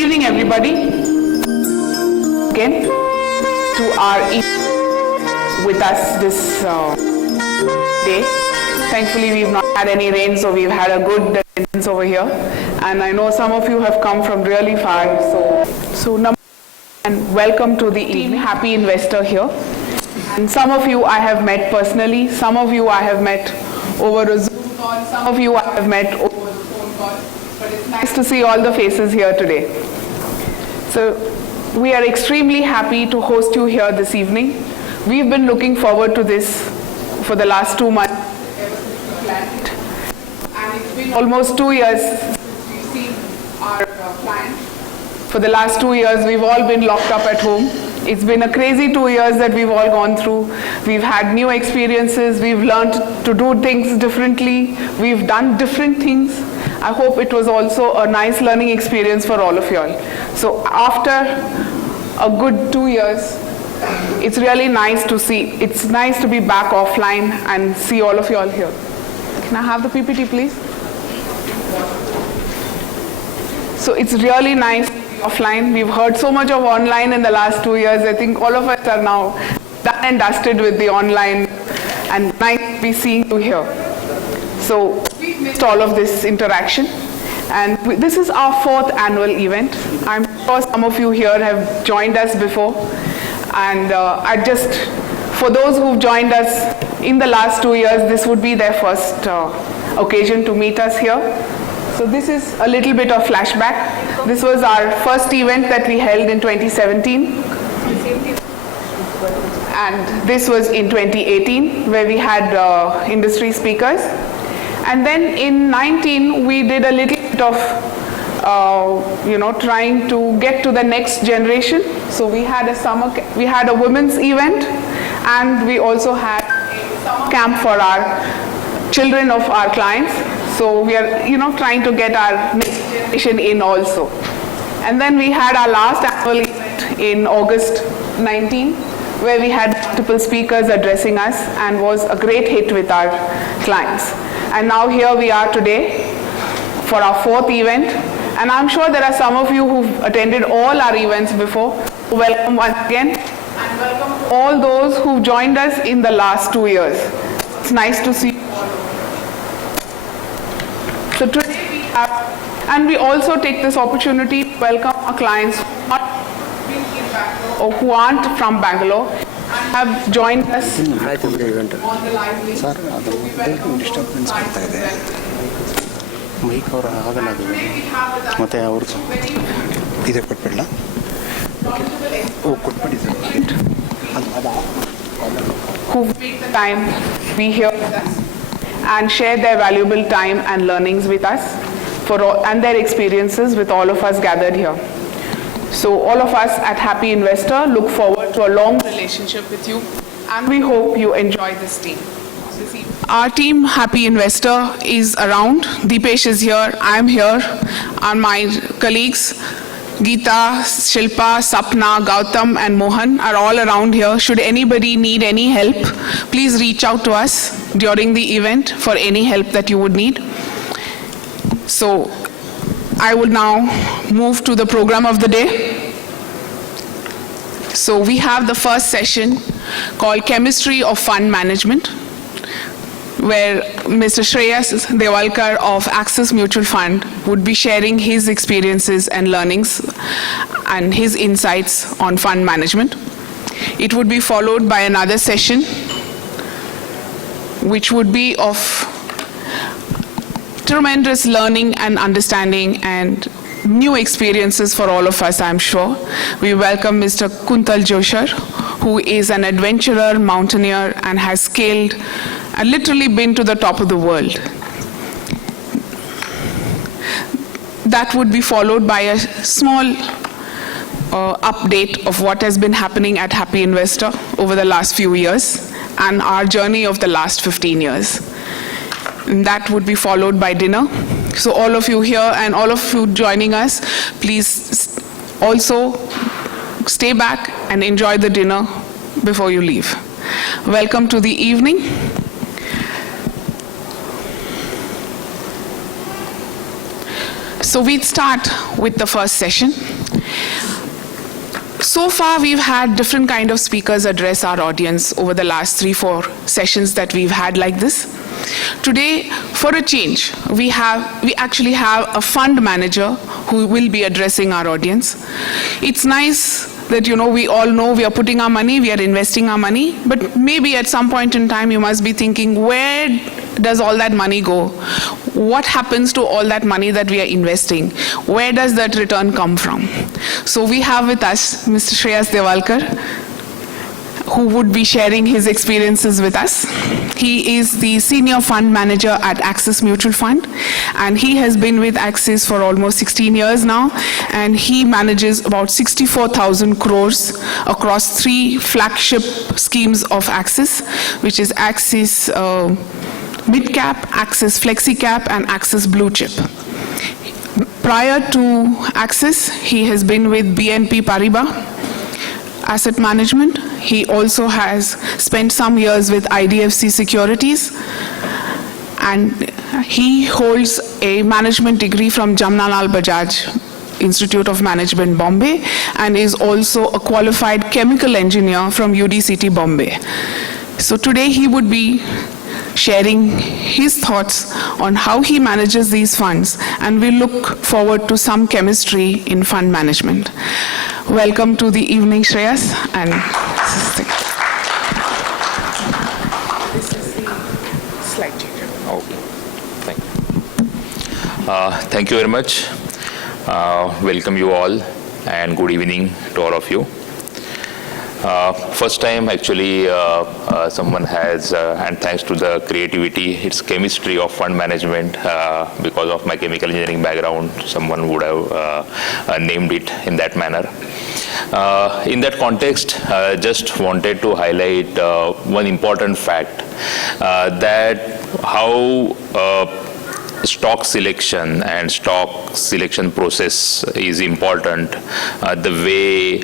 evening, everybody. Again, to our with us this day. Thankfully, we've not had any rain, so we've had a good attendance over here. And I know some of you have come from really far. So number one, and welcome to the Team Happy Investor here. And some of you I have met personally. Some of you I have met over a Zoom call. Some of you I have met over the phone call. But it's nice to see all the faces here today. So we are extremely happy to host you here this evening. We've been looking forward to this for the last 2 months. And it's been almost 2 years since we've seen our client. For the last 2 years, we've all been locked up at home. It's been a crazy 2 years that we've all gone through. We've had new experiences. We've learned to do things differently. We've done different things. I hope it was also a nice learning experience for all of you all. So after a good 2 years, it's really nice to see. It's nice to be back offline and see all of you all here. Can I have the PPT, please? So it's really nice to be offline. We've heard so much of online in the last 2 years. I think all of us are now done and dusted with the online, and nice to be seeing you here. So we missed all of this interaction. And this is our 4th annual event. I'm sure some of you here have joined us before. And for those who've joined us in the last 2 years, this would be their first occasion to meet us here. So this is a little bit of flashback. This was our first event that we held in 2017. And this was in 2018, where we had industry speakers. And then in 19, we did a little bit of, trying to get to the next generation. So we had a women's event, and we also had a summer camp for our children of our clients. So we are, trying to get our next generation in also. And then we had our last annual event in August 19, where we had multiple speakers addressing us, and was a great hit with our clients. And now here we are today for our 4th event. And I'm sure there are some of you who've attended all our events before. Welcome once again. And welcome all those who've joined us in the last 2 years. It's nice to see you all. So today we have, and we also take this opportunity to welcome our clients who are in Bangalore or who aren't from Bangalore and have joined us on the live link. So we welcome disturbance who've made the time to be here with us and share their valuable time and learnings with us and their experiences with all of us gathered here. So all of us at Happy Investor look forward to a long relationship with you, and we hope you enjoy this team. Our team, Happy Investor, is around. Deepesh is here, I'm here, and my colleagues, Geeta, Shilpa, Sapna, Gautam, and Mohan are all around here. Should anybody need any help, please reach out to us during the event for any help that you would need. So I will now move to the program of the day. So we have the first session called Chemistry of Fund Management, where Mr. Shreyas Dewalkar of Axis Mutual Fund would be sharing his experiences and learnings and his insights on fund management. It would be followed by another session, which would be of tremendous learning and understanding and new experiences for all of us, I'm sure. We welcome Mr. Kuntal Joshar, who is an adventurer, mountaineer, and has scaled and literally been to the top of the world. That would be followed by a small update of what has been happening at Happy Investor over the last few years and our journey of the last 15 years. And that would be followed by dinner. So all of you here and all of you joining us, please also stay back and enjoy the dinner before you leave. Welcome to the evening. So we'd start with the first session. So far, we've had different kind of speakers address our audience over the last 3-4 sessions that we've had like this. Today, for a change, we actually have a fund manager who will be addressing our audience. It's nice that, we all know we are putting our money, we are investing our money, but maybe at some point in time, you must be thinking, where does all that money go? What happens to all that money that we are investing? Where does that return come from? So we have with us Mr. Shreyas Devalkar, who would be sharing his experiences with us. He is the Senior Fund Manager at Axis Mutual Fund, and he has been with Axis for almost 16 years now, and he manages about 64,000 crores across 3 flagship schemes of Axis, which is Axis Mid Cap, Axis Flexi Cap, and Axis Blue Chip. Prior to Axis, he has been with BNP Paribas Asset Management. He also has spent some years with IDFC Securities, and he holds a management degree from Jamnalal Bajaj Institute of Management, Bombay, and is also a qualified chemical engineer from UDCT, Bombay. So today he would be sharing his thoughts on how he manages these funds, and we look forward to some chemistry in fund management. Welcome to the evening, Shreyas. And this is the slide changer. Okay, thank you. Thank you very much. Welcome you all, and good evening to all of you. First time actually someone has, and thanks to the creativity, it's chemistry of fund management, because of my chemical engineering background, someone would have named it in that manner. In that context, just wanted to highlight one important fact, that how stock selection and stock selection process is important, the way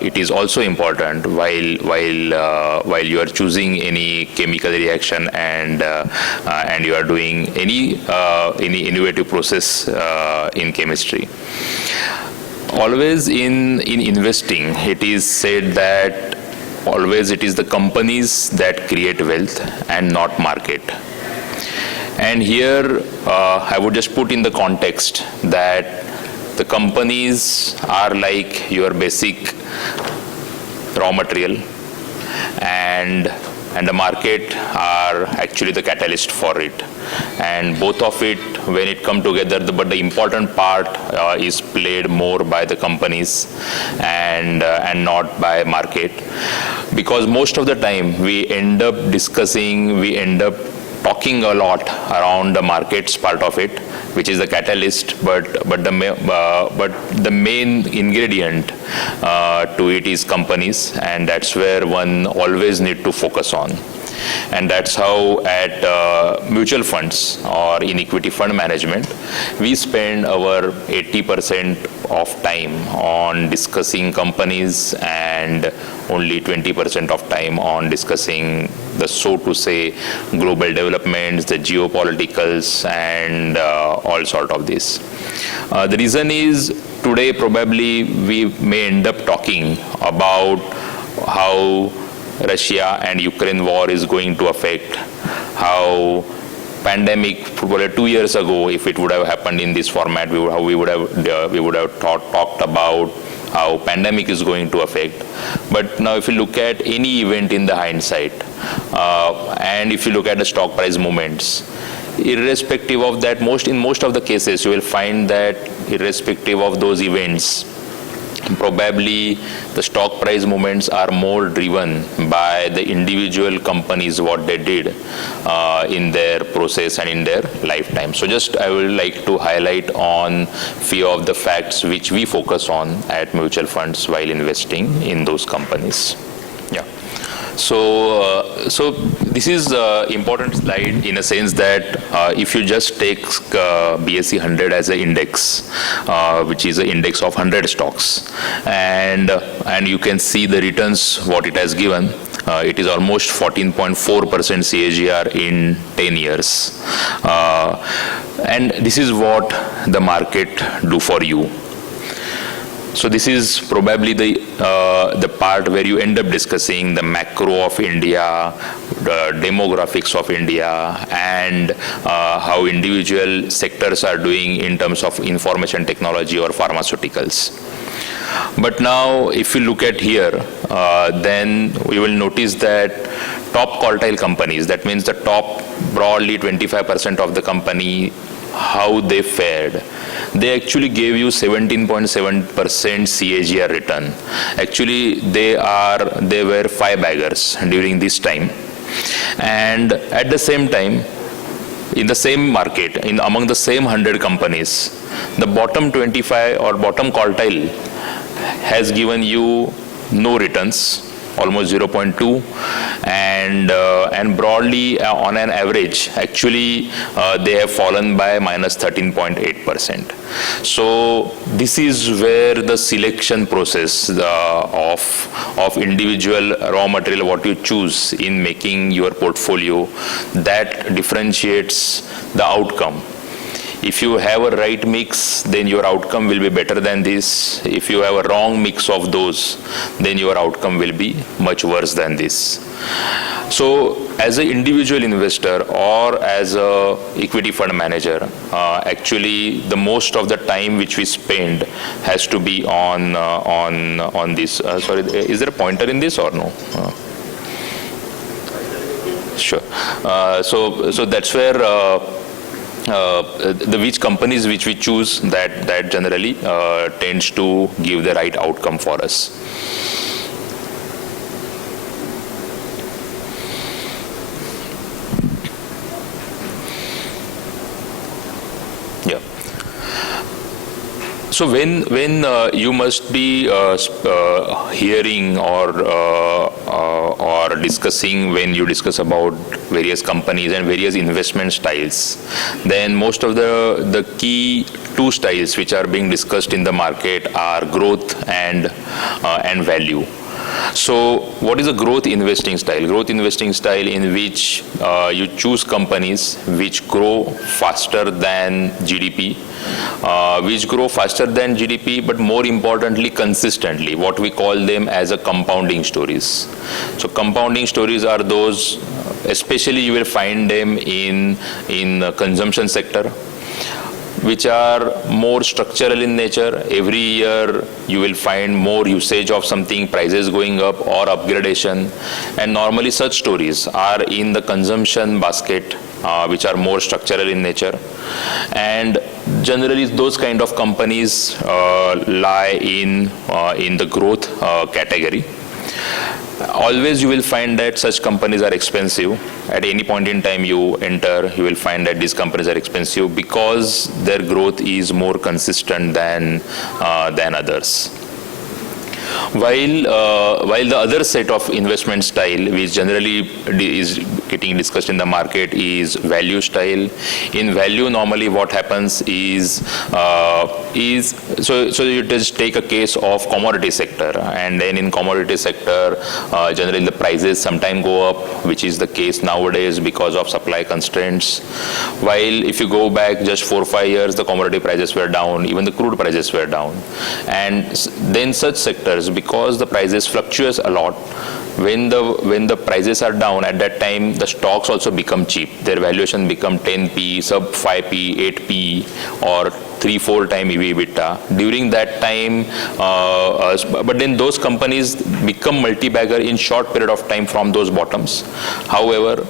it is also important while you are choosing any chemical reaction and you are doing any innovative process in chemistry. Always in investing, it is said that always it is the companies that create wealth and not market. And here, I would just put in the context that the companies are like your basic raw material, and the market are actually the catalyst for it. And both of it, when it come together, but the important part is played more by the companies and not by market. Because most of the time, we end up talking a lot around the markets part of it, which is the catalyst, but the main ingredient to it is companies, and that's where one always need to focus on. And that's how at mutual funds or in equity fund management, we spend our 80% of time on discussing companies and only 20% of time on discussing the, so to say, global developments, the geopoliticals, and all sort of this. The reason is today probably we may end up talking about how Russia and Ukraine war is going to affect, how pandemic probably 2 years ago, if it would have happened in this format, we would have talked about how pandemic is going to affect. But now if you look at any event in the hindsight, and if you look at the stock price movements, irrespective of that, in most of the cases, you will find that irrespective of those events, probably the stock price movements are more driven by the individual companies, what they did in their process and in their lifetime. So just I would like to highlight on few of the facts which we focus on at mutual funds while investing in those companies. Yeah. So this is an important slide in a sense that if you just take BSE 100 as an index, which is an index of 100 stocks, and you can see the returns what it has given. It is almost 14.4% CAGR in 10 years. And this is what the market do for you. So this is probably the part where you end up discussing the macro of India, the demographics of India, and how individual sectors are doing in terms of information technology or pharmaceuticals. But now, if you look at here, then we will notice that top quartile companies, that means the top broadly 25% of the company, how they fared. They actually gave you 17.7% CAGR return. Actually, they were five baggers during this time. And at the same time, in the same market, among the same 100 companies, the bottom 25 or bottom quartile has given you no returns, almost 0.2, and broadly on an average, actually they have fallen by minus 13.8%. So this is where the selection process of individual raw material, what you choose in making your portfolio, that differentiates the outcome. If you have a right mix, then your outcome will be better than this. If you have a wrong mix of those, then your outcome will be much worse than this. So as an individual investor or as a equity fund manager, actually the most of the time which we spend has to be on this. Sorry, is there a pointer in this or no? Sure. So that's where the which companies which we choose, that generally tends to give the right outcome for us. Yeah. So when you must be hearing or discussing, when you discuss about various companies and various investment styles, then most of the key two styles which are being discussed in the market are growth and value. So what is a growth investing style? Growth investing style in which you choose companies which grow faster than GDP, but more importantly consistently, what we call them as a compounding stories. So compounding stories are those, especially you will find them in consumption sector, which are more structural in nature. Every year you will find more usage of something, prices going up or upgradation, and normally such stories are in the consumption basket, which are more structural in nature. And generally those kind of companies lie in the growth category. Always you will find that such companies are expensive. At any point in time you enter, you will find that these companies are expensive because their growth is more consistent than others. While the other set of investment style, which generally is getting discussed in the market, is value style. In value, normally what happens is so you just take a case of commodity sector, and then in commodity sector, generally the prices sometimes go up, which is the case nowadays because of supply constraints. While if you go back just 4 or 5 years, the commodity prices were down, even the crude prices were down, and then such sectors, because the prices fluctuates a lot, when the prices are down, at that time the stocks also become cheap. Their valuation become 10p, sub 5p, 8p, or 3-4 time EV/EBITDA. During that time, but then those companies become multi-bagger in short period of time from those bottoms. However,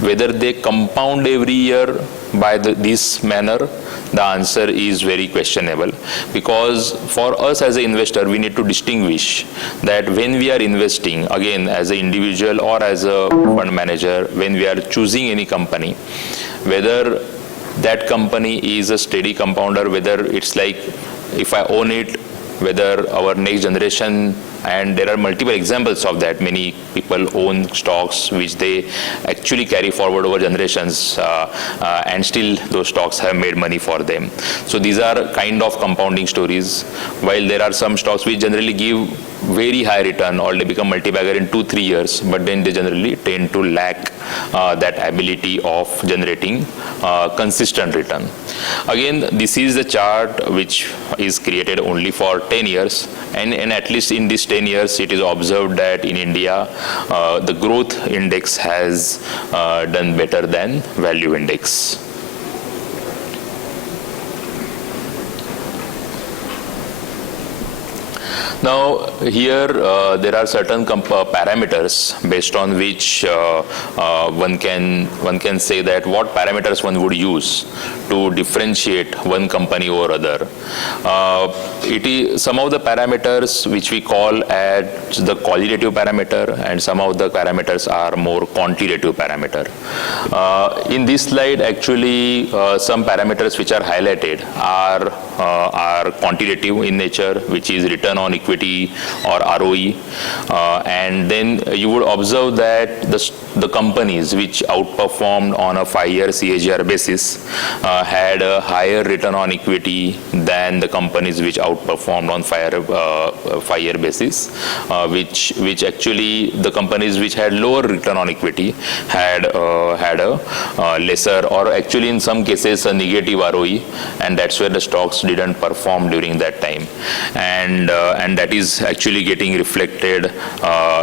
whether they compound every year by this manner, the answer is very questionable, because for us as an investor, we need to distinguish that when we are investing, again as an individual or as a fund manager, when we are choosing any company, whether that company is a steady compounder, whether it's like if I own it, whether our next generation, and there are multiple examples of that. Many people own stocks which they actually carry forward over generations, and still those stocks have made money for them. So these are kind of compounding stories, while there are some stocks which generally give very high return, or they become multi-bagger in 2-3 years, but then they generally tend to lack that ability of generating consistent return. Again, this is the chart which is created only for 10 years, and at least in these 10 years, it is observed that in India, the growth index has done better than value index. Now, here there are certain parameters based on which one can say that what parameters one would use to differentiate one company over other. It is some of the parameters which we call as the qualitative parameter, and some of the parameters are more quantitative parameter. In this slide, actually, some parameters which are highlighted are quantitative in nature, which is return on equity or ROE, and then you would observe that the companies which outperformed on a 5-year CAGR basis had a higher return on equity than the companies which outperformed on 5-year basis, which actually the companies which had lower return on equity had a lesser, or actually in some cases a negative ROE, and that's where the stocks didn't perform during that time, and that is actually getting reflected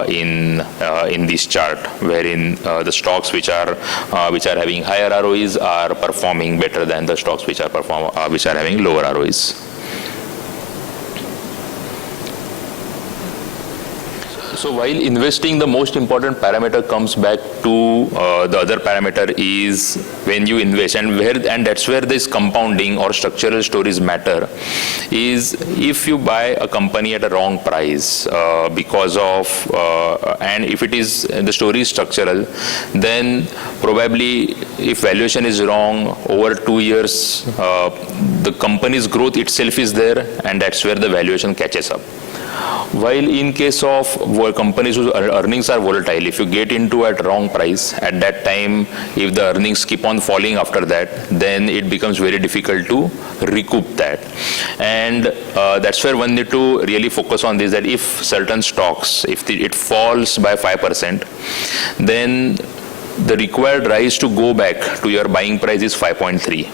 in this chart, wherein the stocks which are having higher ROEs are performing better than the stocks which are having lower ROEs. So while investing, the most important parameter comes back to the other parameter is when you invest, and that's where this compounding or structural stories matter, is if you buy a company at a wrong price because of, and if it is, the story is structural, then probably if valuation is wrong, over 2 years, the company's growth itself is there, and that's where the valuation catches up. While in case of companies whose earnings are volatile, if you get into at wrong price, at that time, if the earnings keep on falling after that, then it becomes very difficult to recoup that. And that's where one need to really focus on this, that if certain stocks, if it falls by 5%, then the required rise to go back to your buying price is 5.3.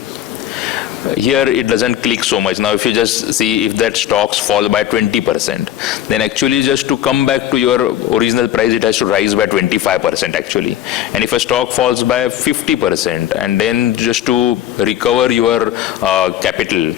Here it doesn't click so much. Now if you just see if that stocks fall by 20%, then actually just to come back to your original price, it has to rise by 25% actually. And if a stock falls by 50%, and then just to recover your capital,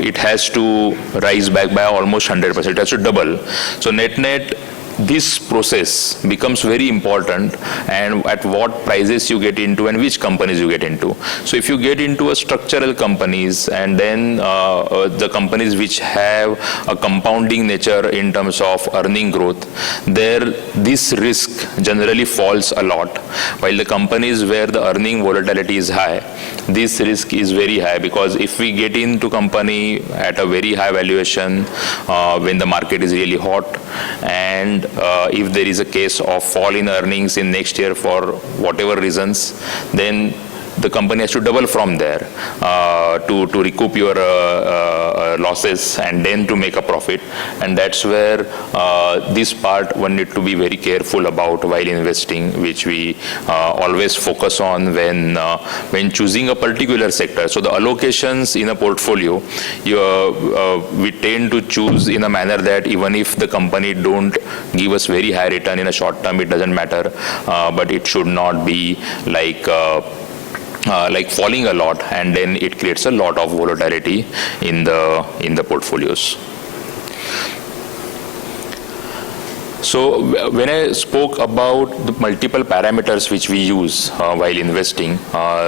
it has to rise back by almost 100%. It has to double. So net, this process becomes very important, and at what prices you get into and which companies you get into. So if you get into a structural companies, and then the companies which have a compounding nature in terms of earning growth, there this risk generally falls a lot. While the companies where the earning volatility is high, this risk is very high, because if we get into company at a very high valuation when the market is really hot, and if there is a case of fall in earnings in next year for whatever reasons, then the company has to double from there to recoup your losses and then to make a profit. And that's where this part one need to be very careful about while investing, which we always focus on when choosing a particular sector. So the allocations in a portfolio, we tend to choose in a manner that even if the company don't give us very high return in a short term, it doesn't matter, but it should not be like falling a lot, and then it creates a lot of volatility in the portfolios. So when I spoke about the multiple parameters which we use while investing,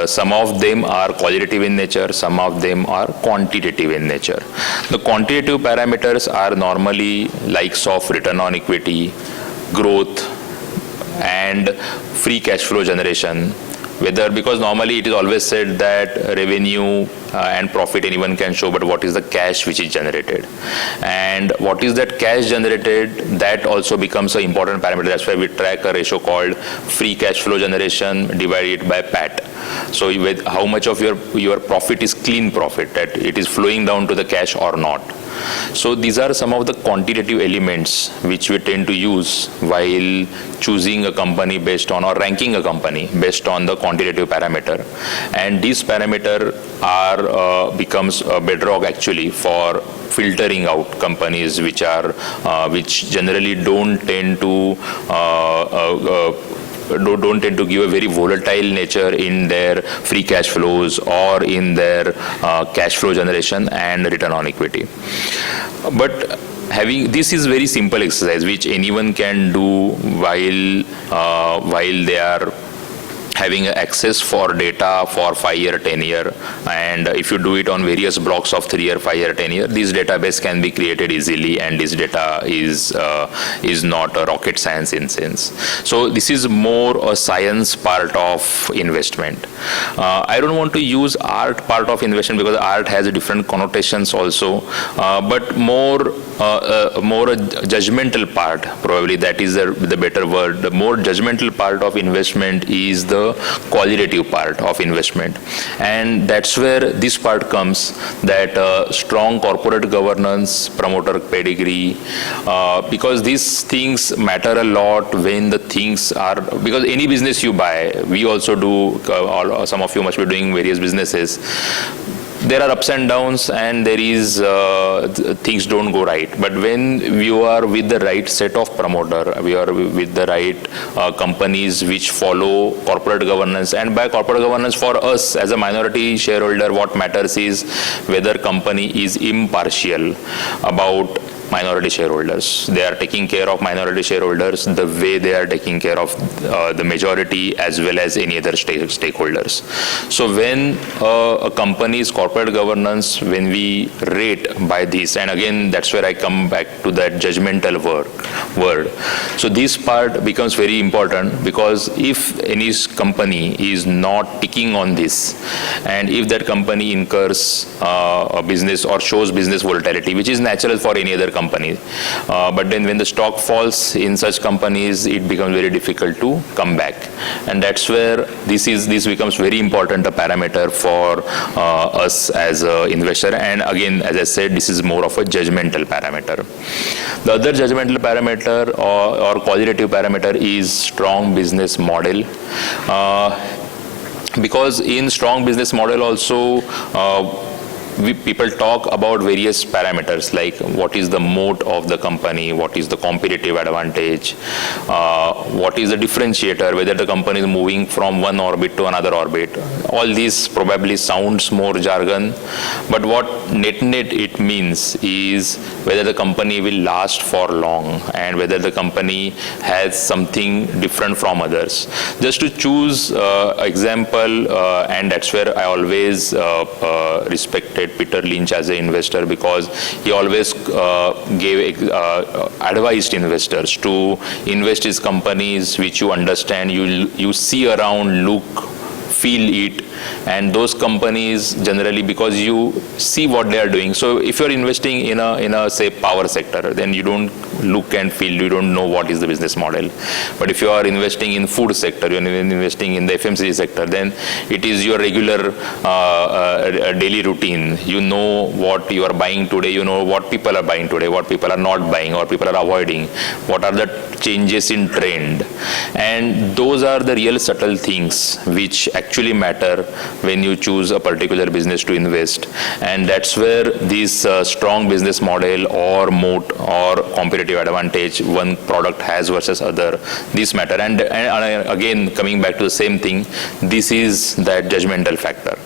some of them are qualitative in nature, some of them are quantitative in nature. The quantitative parameters are normally likes of return on equity, growth, and free cash flow generation. Because normally it is always said that revenue and profit anyone can show, but what is the cash which is generated? And what is that cash generated, that also becomes an important parameter. That's why we track a ratio called free cash flow generation divided by PAT. So with how much of your profit is clean profit, that it is flowing down to the cash or not. So these are some of the quantitative elements which we tend to use while choosing a company based on, or ranking a company based on the quantitative parameter. And these parameter are becomes a bedrock actually for filtering out companies which are which generally don't tend to give a very volatile nature in their free cash flows or in their cash flow generation and return on equity. But this is very simple exercise which anyone can do while they are having access for data for 5-year, 10-year, and if you do it on various blocks of 3-year, 5-year, 10-year, this database can be created easily, and this data is not a rocket science in sense. So this is more a science part of investment. I don't want to use art part of investment because art has different connotations also, but more a judgmental part, probably that is the better word. The more judgmental part of investment is the qualitative part of investment, and that's where this part comes, that strong corporate governance, promoter pedigree, because these things matter a lot when the things are, because any business you buy, we also do, some of you must be doing various businesses. There are ups and downs, and there is things don't go right. But when you are with the right set of promoter, we are with the right companies which follow corporate governance, and by corporate governance for us as a minority shareholder, what matters is whether company is impartial about minority shareholders. They are taking care of minority shareholders the way they are taking care of the majority as well as any other stakeholders. So when a company's corporate governance, when we rate by this, and again that's where I come back to that judgmental word. So this part becomes very important, because if any company is not ticking on this, and if that company incurs a business or shows business volatility, which is natural for any other company, but then when the stock falls in such companies, it becomes very difficult to come back, and that's where this becomes very important, a parameter for us as an investor. And again, as I said, this is more of a judgmental parameter. The other judgmental parameter or qualitative parameter is strong business model, because in strong business model also people talk about various parameters, like what is the moat of the company, what is the competitive advantage, what is the differentiator, whether the company is moving from one orbit to another orbit. All these probably sounds more jargon, but what net it means is whether the company will last for long and whether the company has something different from others. Just to choose example, and that's where I always respected Peter Lynch as an investor, because he always advised investors to invest in companies which you understand, you see around, look, feel it, and those companies generally, because you see what they are doing. So if you're investing in a say power sector, then you don't look and feel, you don't know what is the business model. But if you are investing in food sector, you're investing in the FMCG sector, then it is your regular daily routine. You know what you are buying today, you know what people are buying today, what people are not buying or people are avoiding, what are the changes in trend. And those are the real subtle things which actually matter when you choose a particular business to invest. And that's where this strong business model or moat or competitive advantage one product has versus other, this matter. And again, coming back to the same thing, this is that judgmental factor.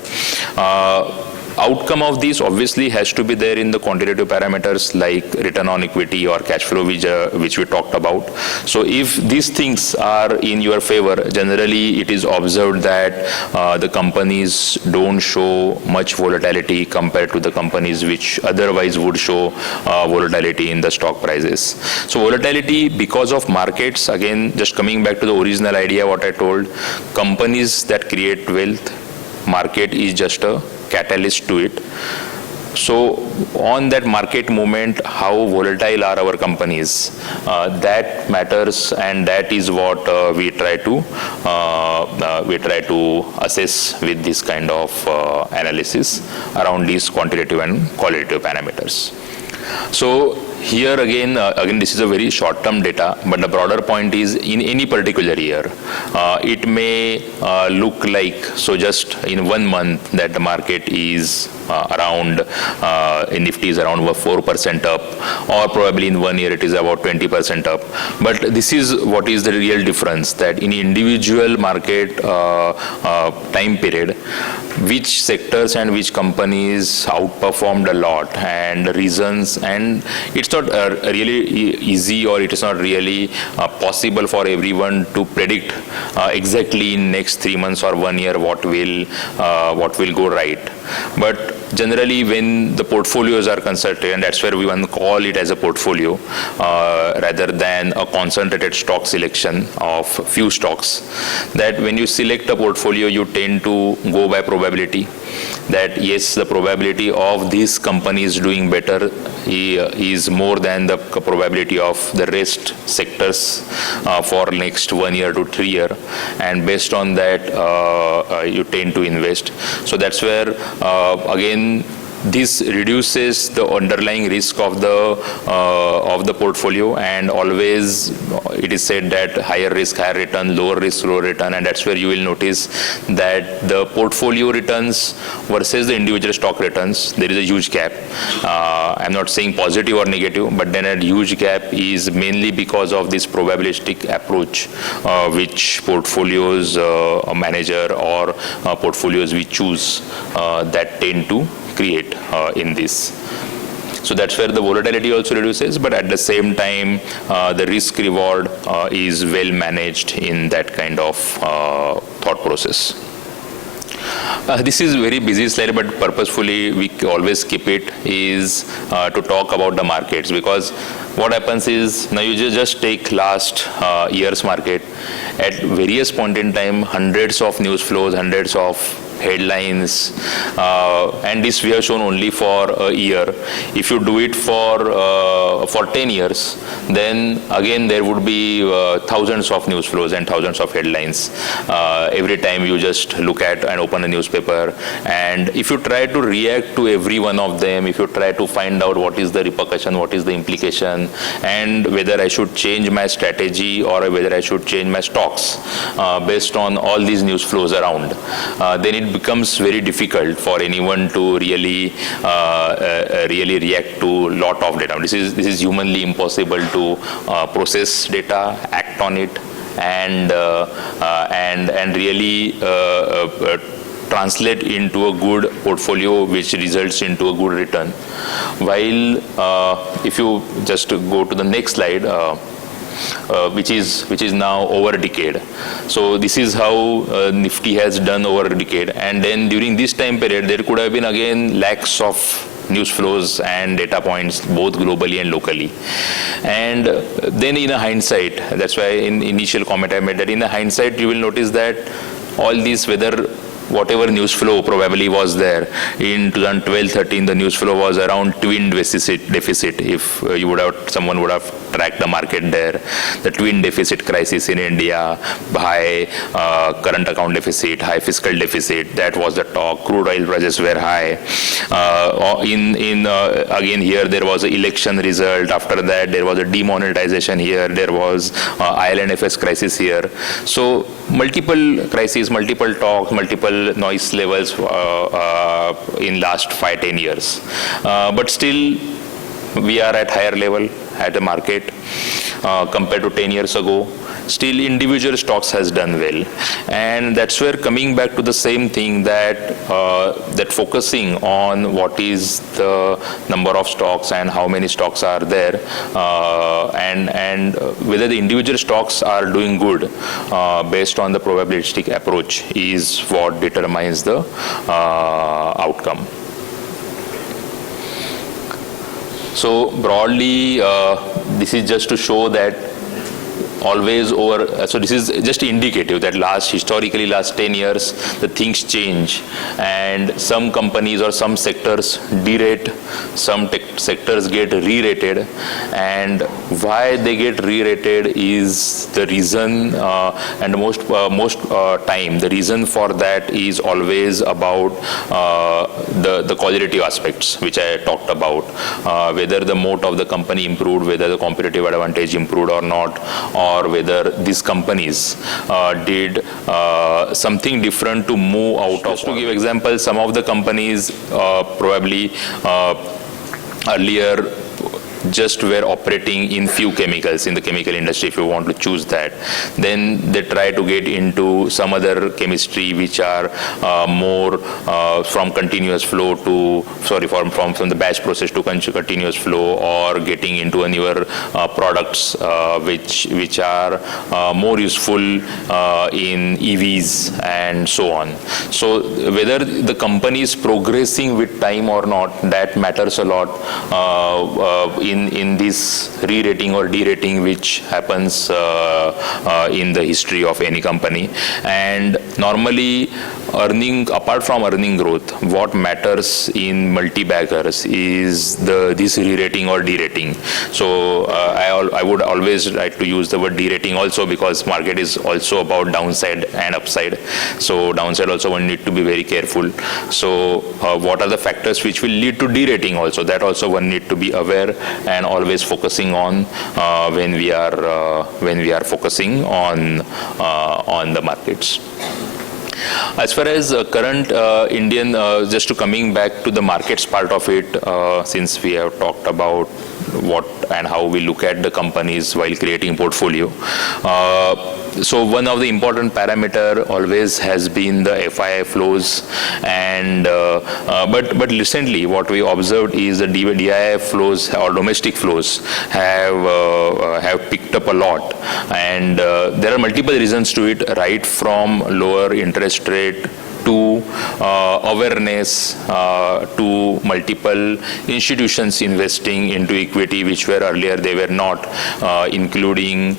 Outcome of this obviously has to be there in the quantitative parameters like return on equity or cash flow, which we talked about. So if these things are in your favor, generally it is observed that the companies don't show much volatility compared to the companies which otherwise would show volatility in the stock prices. So volatility because of markets, again, just coming back to the original idea what I told, companies that create wealth, market is just a catalyst to it. So on that market movement, how volatile are our companies? That matters, and that is what we try to assess with this kind of analysis around these quantitative and qualitative parameters. So here again, this is a very short-term data, but the broader point is in any particular year, it may look like, so just in 1 month that the market is around, in Nifty is around 4% up, or probably in 1 year it is about 20% up. But this is what is the real difference, that in individual market time period, which sectors and which companies outperformed a lot, and reasons, and it's not really easy, or it is not really possible for everyone to predict exactly in next 3 months or 1 year what will go right. But generally, when the portfolios are concentrated, and that's where we want to call it as a portfolio rather than a concentrated stock selection of few stocks, that when you select a portfolio, you tend to go by probability, that yes, the probability of this company is doing better is more than the probability of the rest sectors for next 1 year to 3 year, and based on that you tend to invest. So that's where again this reduces the underlying risk of the portfolio, and always it is said that higher risk, higher return, lower risk, lower return, and that's where you will notice that the portfolio returns versus the individual stock returns, there is a huge gap. I'm not saying positive or negative, but then a huge gap is mainly because of this probabilistic approach which portfolios manager or portfolios we choose that tend to create in this. So that's where the volatility also reduces, but at the same time, the risk reward is well managed in that kind of thought process. This is very busy slide, but purposefully we always skip it, is to talk about the markets, because what happens is, now you just take last year's market. At various point in time, hundreds of news flows, hundreds of headlines, and this we have shown only for a year. If you do it for 10 years, then again there would be thousands of news flows and thousands of headlines every time you just look at and open a newspaper. And if you try to react to every one of them, if you try to find out what is the repercussion, what is the implication, and whether I should change my strategy or whether I should change my stocks based on all these news flows around, then it becomes very difficult for anyone to really react to lot of data. This is humanly impossible to process data, act on it, and really translate into a good portfolio which results into a good return. While if you just go to the next slide, which is now over a decade. So this is how Nifty has done over a decade, and then during this time period there could have been again lakhs of news flows and data points both globally and locally. And then in a hindsight, that's why in initial comment I made that in a hindsight you will notice that all these, whatever news flow probably was there in 2012-13, the news flow was around twin deficit. If someone would have tracked the market there, the twin deficit crisis in India, high current account deficit, high fiscal deficit, that was the talk. Crude oil prices were high. Again here there was an election result. After that there was a demonetization here. There was IL&FS crisis here. So multiple crises, multiple talks, multiple noise levels in last 5-10 years. But still we are at higher level at the market compared to 10 years ago. Still individual stocks has done well, and that's where coming back to the same thing, that focusing on what is the number of stocks and how many stocks are there, and whether the individual stocks are doing good based on the probabilistic approach is what determines the outcome. So broadly, this is just to show that always over, so this is just indicative that historically last 10 years, the things change, and some companies or some sectors derate, some sectors get re-rated, and why they get re-rated is the reason, and most time, the reason for that is always about the qualitative aspects, which I talked about, whether the moat of the company improved, whether the competitive advantage improved or not, or whether these companies did something different to move out of. Just to give example, some of the companies probably earlier just were operating in few chemicals in the chemical industry, if you want to choose that. Then they try to get into some other chemistry which are more from continuous flow to, from the batch process to continuous flow, or getting into a newer products which are more useful in EVs and so on. So whether the company is progressing with time or not, that matters a lot in this re-rating or de-rating which happens in the history of any company. And normally apart from earning growth, what matters in multi-baggers is this re-rating or de-rating. So I would always like to use the word de-rating also, because market is also about downside and upside. So downside also one need to be very careful. So what are the factors which will lead to de-rating also, that also one need to be aware and always focusing on when we are focusing on the markets. As far as current Indian, just to coming back to the markets part of it, since we have talked about what and how we look at the companies while creating portfolio. So one of the important parameter always has been the FII flows, and but recently what we observed is the DII flows or domestic flows have picked up a lot, and there are multiple reasons to it, right from lower interest rate to awareness, to multiple institutions investing into equity, which were earlier they were not, including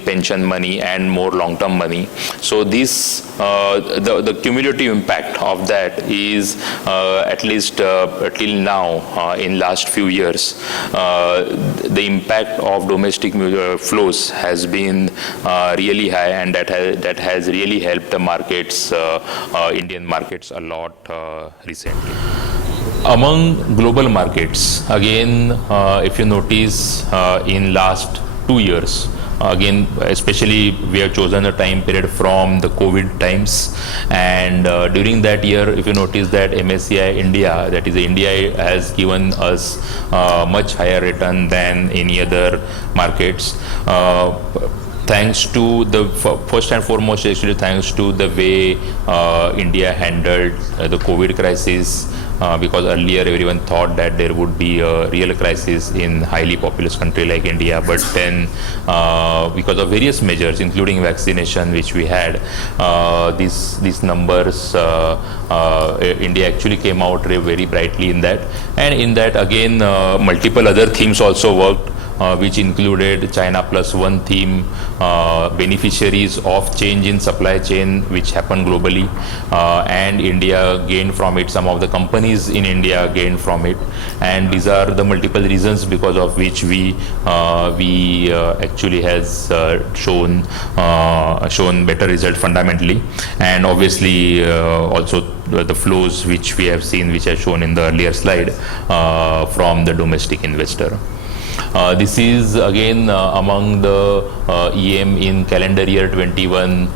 pension money and more long-term money. So this the cumulative impact of that is at least till now, in last few years, the impact of domestic flows has been really high, and that has really helped the markets, Indian markets, a lot recently. Among global markets, again, if you notice, in last 2 years, again, especially we have chosen a time period from the COVID times, and during that year, if you notice that MSCI India, that is India, has given us much higher return than any other markets. Thanks to the, first and foremost, actually thanks to the way India handled the COVID crisis, because earlier everyone thought that there would be a real crisis in highly populous country like India, but then because of various measures, including vaccination, which we had, these numbers, India actually came out very brightly in that. And in that, again, multiple other themes also worked, which included China Plus One theme, beneficiaries of change in supply chain which happened globally, and India gained from it, some of the companies in India gained from it, and these are the multiple reasons because of which we actually has shown better result fundamentally, and obviously also the flows which we have seen, which are shown in the earlier slide, from the domestic investor. This is again among the EM in calendar year 21.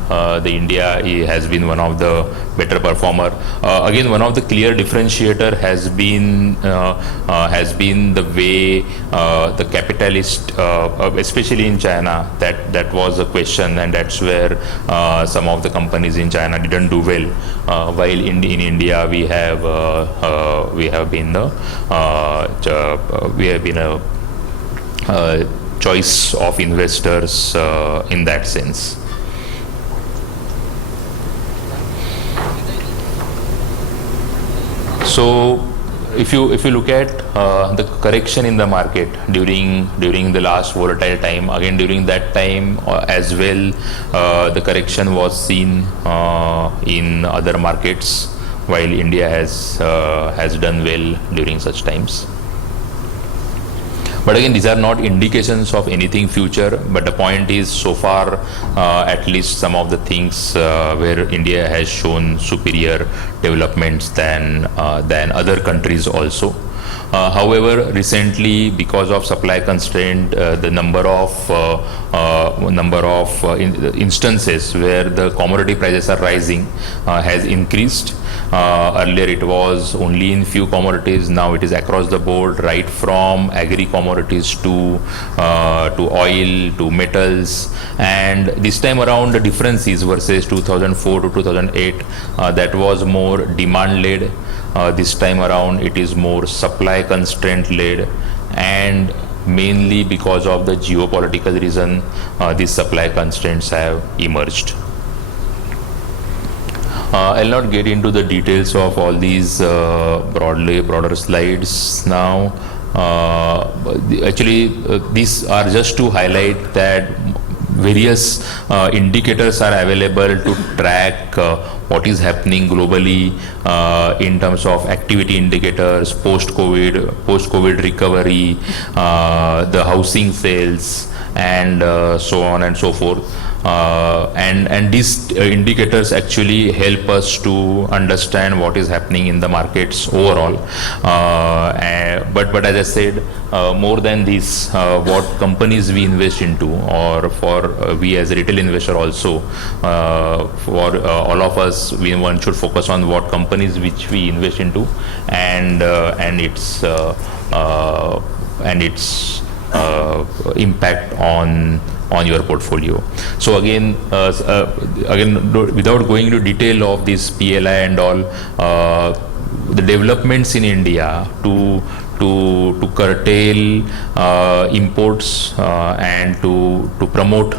The India has been one of the better performer. Again, one of the clear differentiator has been the way the capitalist, especially in China, that was a question, and that's where some of the companies in China didn't do well. While in India we have been a choice of investors in that sense. So if you look at the correction in the market during the last volatile time, again during that time as well, the correction was seen in other markets, while India has done well during such times. But again, these are not indications of anything future, but the point is, so far, at least some of the things where India has shown superior developments than other countries also. However, recently, because of supply constraint, the number of instances where the commodity prices are rising has increased. Earlier it was only in few commodities, now it is across the board, right from agri commodities to oil, to metals. And this time around the difference is versus 2004 to 2008, that was more demand led. This time around it is more supply constraint led, and mainly because of the geopolitical reason, these supply constraints have emerged. I'll not get into the details of all these broader slides now. These are just to highlight that various indicators are available to track what is happening globally in terms of activity indicators, post-COVID recovery, the housing sales, and so on and so forth. And these indicators actually help us to understand what is happening in the markets overall. But as I said, more than this, what companies we invest into, or for we as a retail investor also, for all of us, one should focus on what companies which we invest into, and its impact on your portfolio. So again, without going into detail of this PLI and all, the developments in India to curtail imports and to promote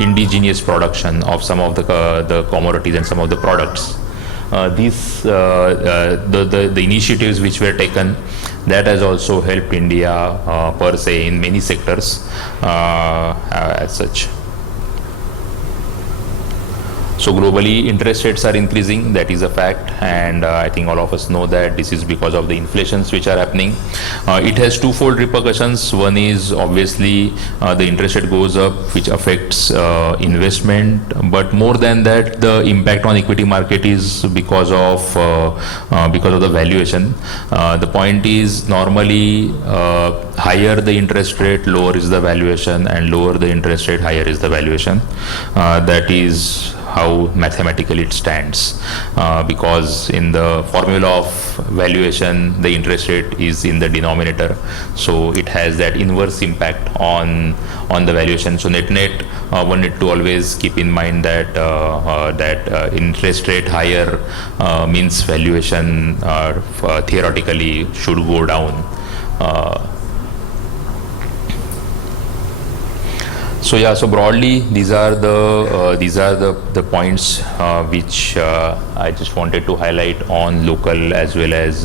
indigenous production of some of the commodities and some of the products. The initiatives which were taken, that has also helped India per se in many sectors as such. So globally, interest rates are increasing, that is a fact, and I think all of us know that this is because of the inflations which are happening. It has twofold repercussions. One is obviously the interest rate goes up, which affects investment, but more than that, the impact on equity market is because of the valuation. The point is, normally higher the interest rate, lower is the valuation, and lower the interest rate, higher is the valuation. That is how mathematically it stands, because in the formula of valuation, the interest rate is in the denominator, so it has that inverse impact on the valuation. So net one need to always keep in mind that interest rate higher means valuation theoretically should go down. So broadly, these are the points which I just wanted to highlight on local as well as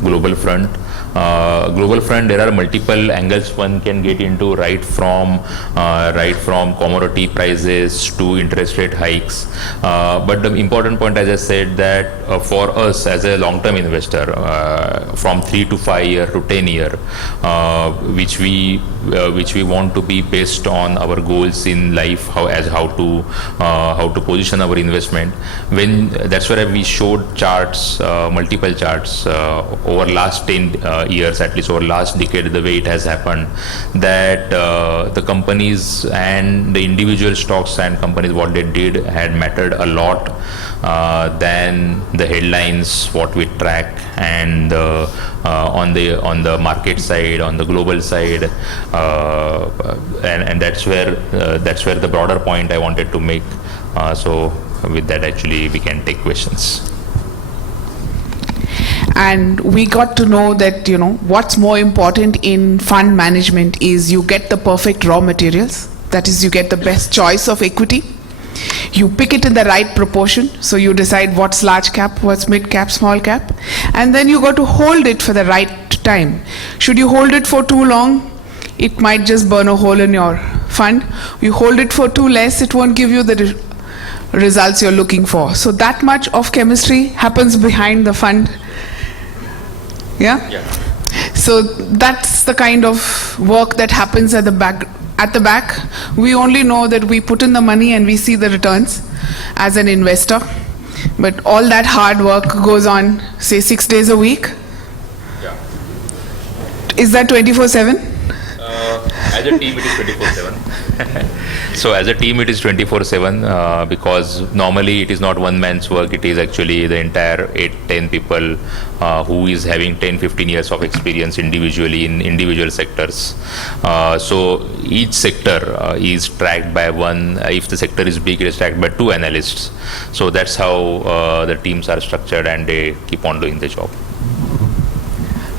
global front. Global front, there are multiple angles one can get into, right from commodity prices to interest rate hikes. But the important point, as I said, that for us as a long-term investor, from 3 to 5 year to 10 year, which we want to be based on our goals in life, how to position our investment. That's where we showed charts, multiple charts over last 10 years, at least over last decade, the way it has happened, that the companies and the individual stocks and companies, what they did had mattered a lot than the headlines, what we track, and on the market side, on the global side, and that's where the broader point I wanted to make. So with that, actually, we can take questions. And we got to know that, what's more important in fund management is you get the perfect raw materials. That is, you get the best choice of equity. You pick it in the right proportion, so you decide what's large cap, what's mid cap, small cap, and then you got to hold it for the right time. Should you hold it for too long, it might just burn a hole in your fund. You hold it for too less, it won't give you the results you're looking for. So that much of chemistry happens behind the fund. Yeah? So that's the kind of work that happens at the back. We only know that we put in the money and we see the returns as an investor. But all that hard work goes on, say, 6 days a week. Yeah. Is that 24/7? As a team, it is 24/7. So as a team, it is 24/7 because normally it is not one man's work. It is actually the entire 8-10 people who is having 10-15 years of experience individually in individual sectors. So each sector is tracked by one. If the sector is big, it is tracked by 2 analysts. So that's how the teams are structured, and they keep on doing the job.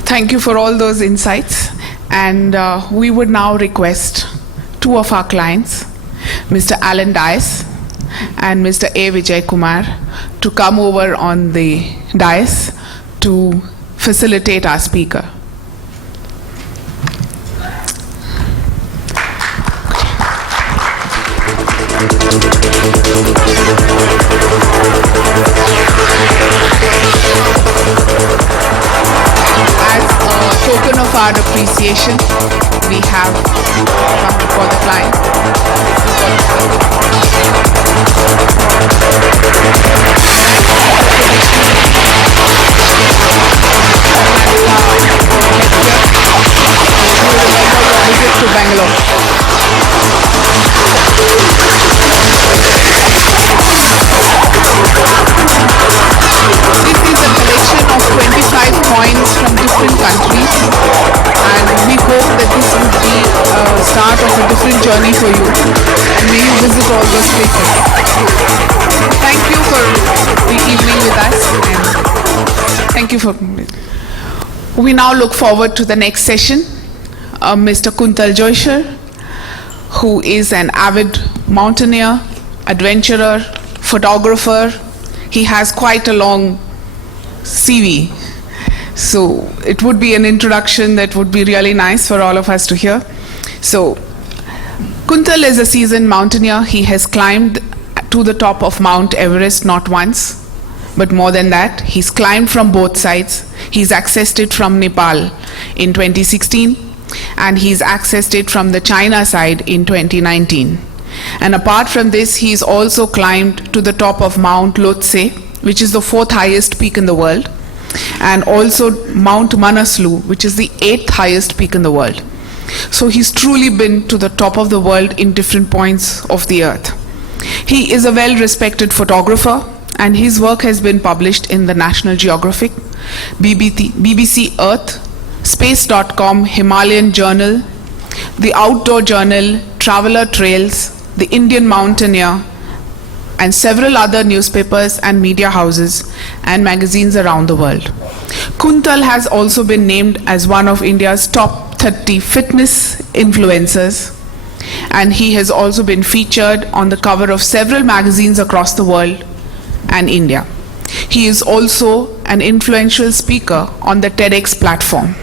Thank you for all those insights. And we would now request 2 of our clients, Mr. Alan Dias and Mr. A. Vijay Kumar, to come over on the dais to facilitate our speaker. As a token of our appreciation, we have come before the client. Visit to Bangalore. This is a collection of 25 coins from different countries, and we hope that this would be a start of a different journey for you, and may you visit all those places. Thank you for the evening with us, and thank you for. We now look forward to the next session. Mr. Kuntal Joisher, who is an avid mountaineer, adventurer, photographer. He has quite a long CV. So it would be an introduction that would be really nice for all of us to hear. So Kuntal is a seasoned mountaineer. He has climbed to the top of Mount Everest not once, but more than that. He's climbed from both sides. He's accessed it from Nepal in 2016, and he's accessed it from the China side in 2019. And apart from this, he's also climbed to the top of Mount Lhotse, which is the 4th highest peak in the world, and also Mount Manaslu, which is the 8th highest peak in the world. So he's truly been to the top of the world in different points of the earth. He is a well-respected photographer, and his work has been published in the National Geographic, BBC Earth, Space.com, Himalayan Journal, the Outdoor Journal, Traveler Trails, the Indian Mountaineer, and several other newspapers and media houses and magazines around the world. Kuntal has also been named as one of India's top 30 fitness influencers, and he has also been featured on the cover of several magazines across the world and India. He is also an influential speaker on the TEDx platform.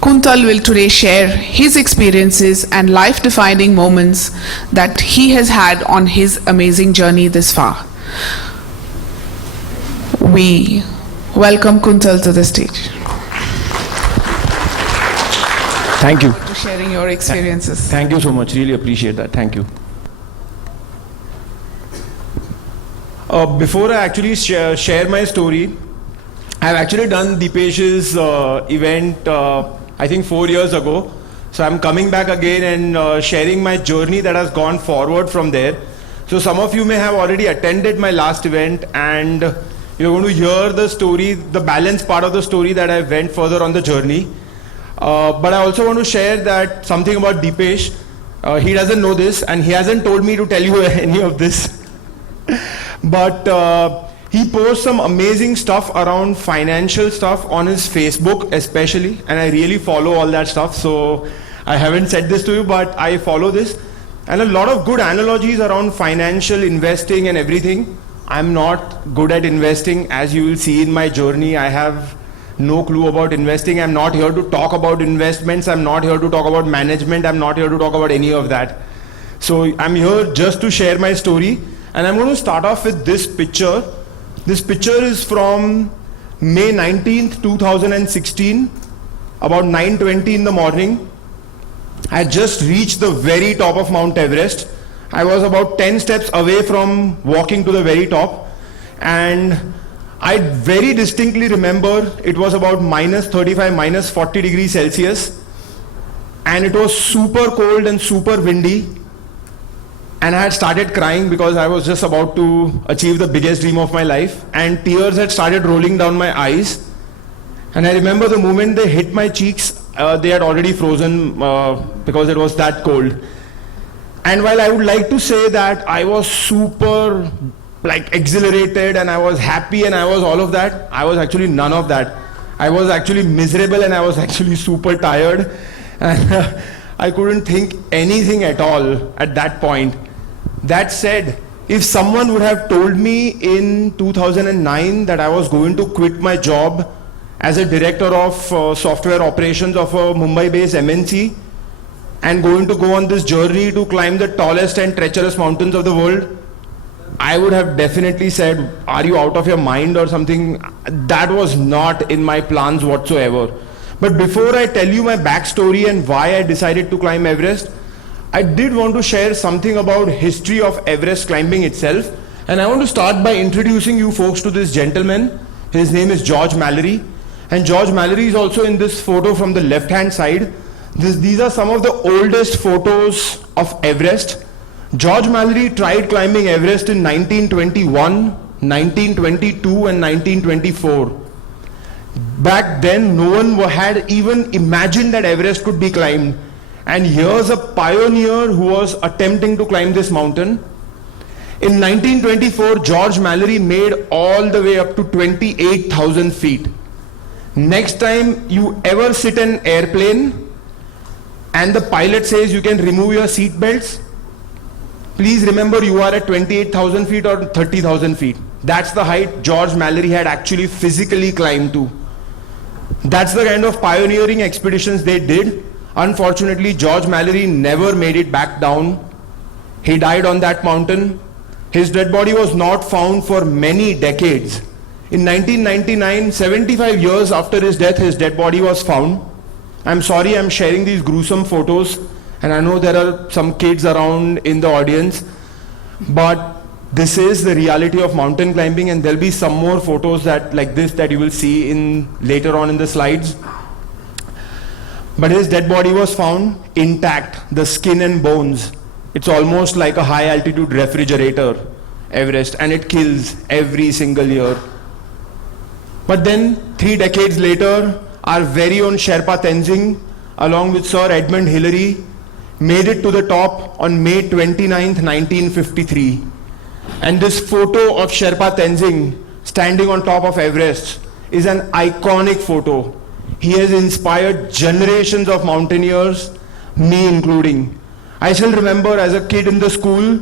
Kuntal will today share his experiences and life-defining moments that he has had on his amazing journey this far. We welcome Kuntal to the stage. Thank you. For sharing your experiences. Thank you so much. Really appreciate that. Thank you. Before I actually share my story, I've actually done Deepesh's event, I think 4 years ago. So I'm coming back again and sharing my journey that has gone forward from there. So some of you may have already attended my last event, and you're going to hear the story, the balance part of the story that I went further on the journey. But I also want to share that something about Deepesh. He doesn't know this, and he hasn't told me to tell you any of this. But he posts some amazing stuff around financial stuff on his Facebook especially, and I really follow all that stuff. So I haven't said this to you, but I follow this. and a lot of good analogies around financial investing and everything. I'm not good at investing, as you will see in my journey. I have no clue about investing. I'm not here to talk about investments. I'm not here to talk about management. I'm not here to talk about any of that. So I'm here just to share my story, and I'm going to start off with this picture. This picture is from May 19th, 2016, about 9:20 in the morning. I just reached the very top of Mount Everest. I was about 10 steps away from walking to the very top, and I very distinctly remember it was about minus 35, minus 40 degrees Celsius, and it was super cold and super windy, and I had started crying because I was just about to achieve the biggest dream of my life, and tears had started rolling down my eyes. And I remember the moment they hit my cheeks, they had already frozen because it was that cold. And while I would like to say that I was super exhilarated and I was happy and I was all of that, I was actually none of that. I was actually miserable and I was actually super tired, and I couldn't think anything at all at that point. That said, if someone would have told me in 2009 that I was going to quit my job as a director of software operations of a Mumbai-based MNC and going to go on this journey to climb the tallest and treacherous mountains of the world, I would have definitely said, are you out of your mind or something? That was not in my plans whatsoever. But before I tell you my backstory and why I decided to climb Everest, I did want to share something about history of Everest climbing itself. And I want to start by introducing you folks to this gentleman. His name is George Mallory. And George Mallory is also in this photo from the left-hand side. These are some of the oldest photos of Everest. George Mallory tried climbing Everest in 1921, 1922 and 1924. Back then, no one had even imagined that Everest could be climbed. And here's a pioneer who was attempting to climb this mountain. In 1924, George Mallory made all the way up to 28,000 feet. Next time you ever sit in an airplane and the pilot says you can remove your seat belts, please remember you are at 28,000 feet or 30,000 feet. That's the height George Mallory had actually physically climbed to. That's the kind of pioneering expeditions they did. Unfortunately, George Mallory never made it back down. He died on that mountain. His dead body was not found for many decades. In 1999, 75 years after his death, his dead body was found. I'm sorry I'm sharing these gruesome photos, and I know there are some kids around in the audience, but this is the reality of mountain climbing, and there'll be some more photos like this that you will see later on in the slides. But his dead body was found intact, the skin and bones. It's almost like a high altitude refrigerator, Everest, and it kills every single year. But then 3 decades later, our very own Sherpa Tenzing, along with Sir Edmund Hillary, made it to the top on May 29th, 1953. And this photo of Sherpa Tenzing standing on top of Everest is an iconic photo. He has inspired generations of mountaineers, me including. I still remember as a kid in the school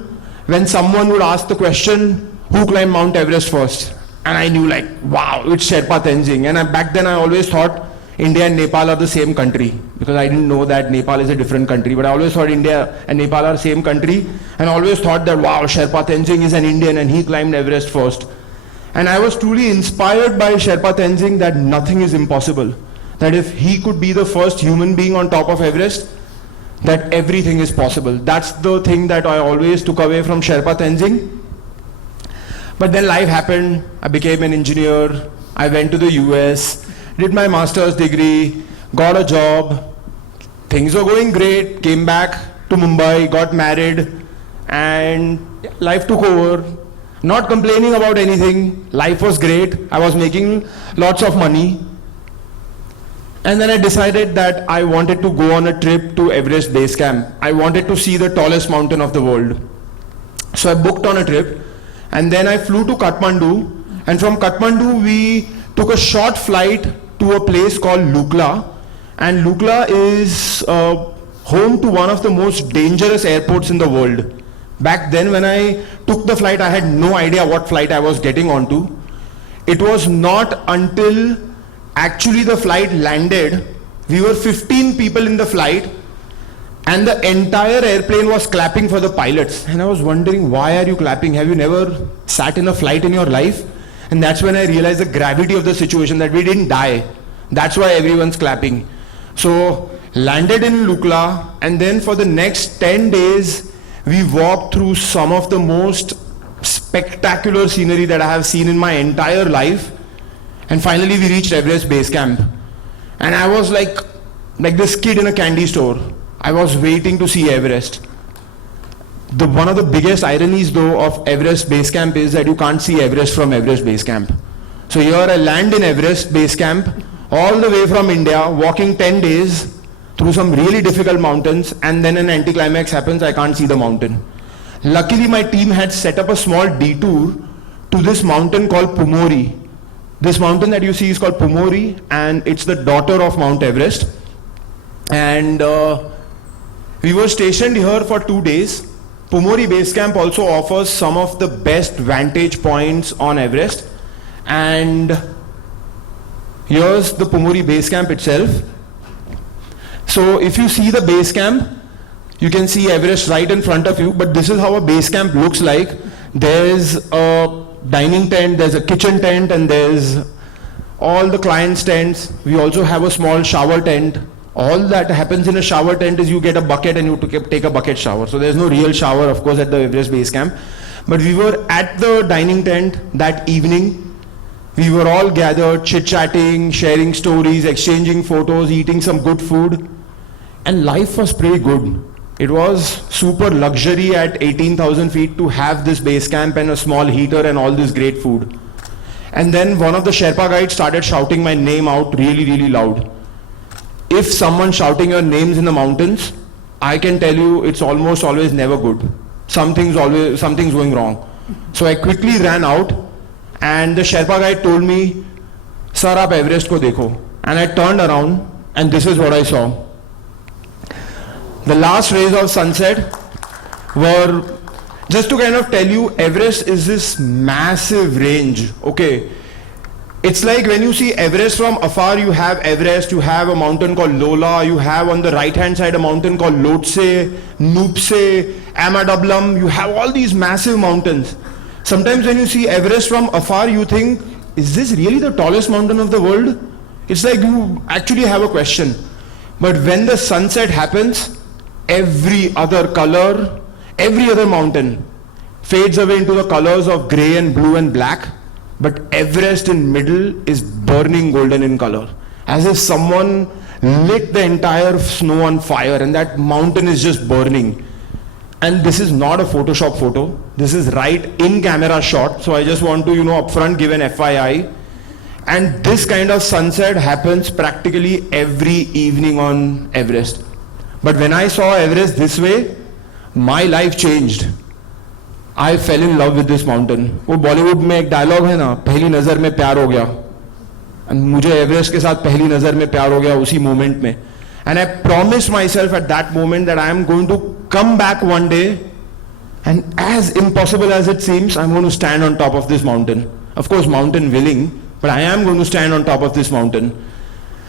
when someone would ask the question, who climbed Mount Everest first? And I knew wow, it's Sherpa Tenzing. And back then I always thought India and Nepal are the same country, because I didn't know that Nepal is a different country. But I always thought India and Nepal are the same country, and always thought that wow, Sherpa Tenzing is an Indian and he climbed Everest first. And I was truly inspired by Sherpa Tenzing that nothing is impossible. That if he could be the first human being on top of Everest, that everything is possible. That's the thing that I always took away from Sherpa Tenzing. But then life happened. I became an engineer. I went to the US, did my master's degree, got a job. Things were going great. Came back to Mumbai, got married, and life took over. Not complaining about anything. Life was great. I was making lots of money. And then I decided that I wanted to go on a trip to Everest Base Camp. I wanted to see the tallest mountain of the world. So I booked on a trip, and then I flew to Kathmandu, and from Kathmandu we took a short flight to a place called Lukla. And Lukla is home to one of the most dangerous airports in the world. Back then when I took the flight, I had no idea what flight I was getting onto. It was not until actually the flight landed, we were 15 people in the flight, and the entire airplane was clapping for the pilots. And I was wondering, why are you clapping? Have you never sat in a flight in your life? And that's when I realized the gravity of the situation, that we didn't die. That's why everyone's clapping. So landed in Lukla, and then for the next 10 days, we walked through some of the most spectacular scenery that I have seen in my entire life. And finally we reached Everest Base Camp. And I was like this kid in a candy store. I was waiting to see Everest. One of the biggest ironies though of Everest Base Camp is that you can't see Everest from Everest Base Camp. So here I land in Everest Base Camp, all the way from India, walking 10 days through some really difficult mountains, and then an anticlimax happens, I can't see the mountain. Luckily my team had set up a small detour to this mountain called Pumori. This mountain that you see is called Pumori, and it's the daughter of Mount Everest. And we were stationed here for 2 days. Pumori Base Camp also offers some of the best vantage points on Everest. And here's the Pumori Base Camp itself. So if you see the base camp, you can see Everest right in front of you, but this is how a base camp looks like. There's a dining tent, there's a kitchen tent, and there's all the clients' tents. We also have a small shower tent. All that happens in a shower tent is you get a bucket and you take a bucket shower. So there's no real shower, of course, at the Everest Base Camp. But we were at the dining tent that evening. We were all gathered, chit-chatting, sharing stories, exchanging photos, eating some good food. And life was pretty good. It was super luxury at 18,000 feet to have this base camp and a small heater and all this great food. And then one of the Sherpa guides started shouting my name out really, really loud. If someone's shouting your names in the mountains, I can tell you it's almost always never good. Something's going wrong. So I quickly ran out, and the Sherpa guide told me, "Sir, aap Everest ko dekho." And I turned around, and this is what I saw. The last rays of sunset were, just to kind of tell you, Everest is this massive range, okay? It's like when you see Everest from afar, you have Everest, you have a mountain called Lola, you have on the right hand side a mountain called Lhotse, Nupse, Amadablam, you have all these massive mountains. Sometimes when you see Everest from afar, you think, is this really the tallest mountain of the world? It's like you actually have a question. But when the sunset happens, every other color, every other mountain fades away into the colors of gray and blue and black, but Everest in middle is burning golden in color, as if someone lit the entire snow on fire and that mountain is just burning. And this is not a Photoshop photo, this is right in camera shot, so I just want to upfront give an FYI. And this kind of sunset happens practically every evening on Everest. But when I saw Everest this way, my life changed. I fell in love with this mountain. वो बॉलीवुड में एक dialogue है ना, पहली नजर में प्यार हो गया. And मुझे एवरेस्ट के साथ पहली नजर में प्यार हो गया उसी मोमेंट में. And I promised myself at that moment that I am going to come back one day, and as impossible as it seems, I'm going to stand on top of this mountain. Of course, mountain willing, but I am going to stand on top of this mountain.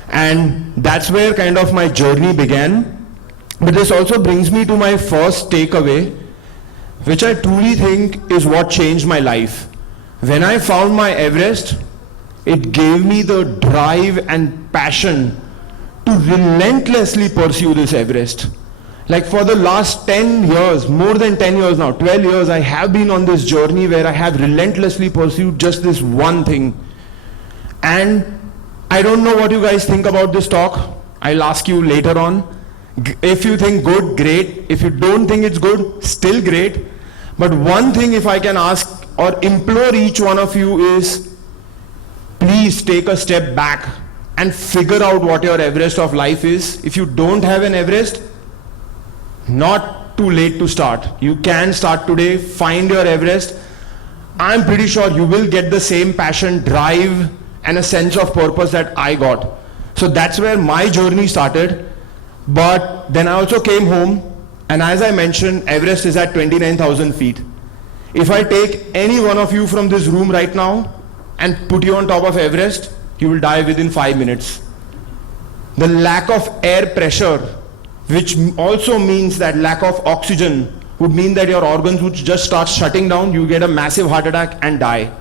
And that's where kind of my journey began. But this also brings me to my first takeaway, which I truly think is what changed my life. When I found my Everest, it gave me the drive and passion to relentlessly pursue this Everest. Like for the last 10 years, more than 10 years now, 12 years, I have been on this journey where I have relentlessly pursued just this one thing. And I don't know what you guys think about this talk. I'll ask you later on. If you think good, great. If you don't think it's good, still great. But one thing if I can ask or implore each one of you is, please take a step back and figure out what your Everest of life is. If you don't have an Everest, not too late to start. You can start today, find your Everest. I'm pretty sure you will get the same passion, drive, and a sense of purpose that I got. So that's where my journey started. But then I also came home, and as I mentioned, Everest is at 29,000 feet. If I take any one of you from this room right now and put you on top of Everest, you will die within 5 minutes. The lack of air pressure, which also means that lack of oxygen, would mean that your organs would just start shutting down, you get a massive heart attack and die.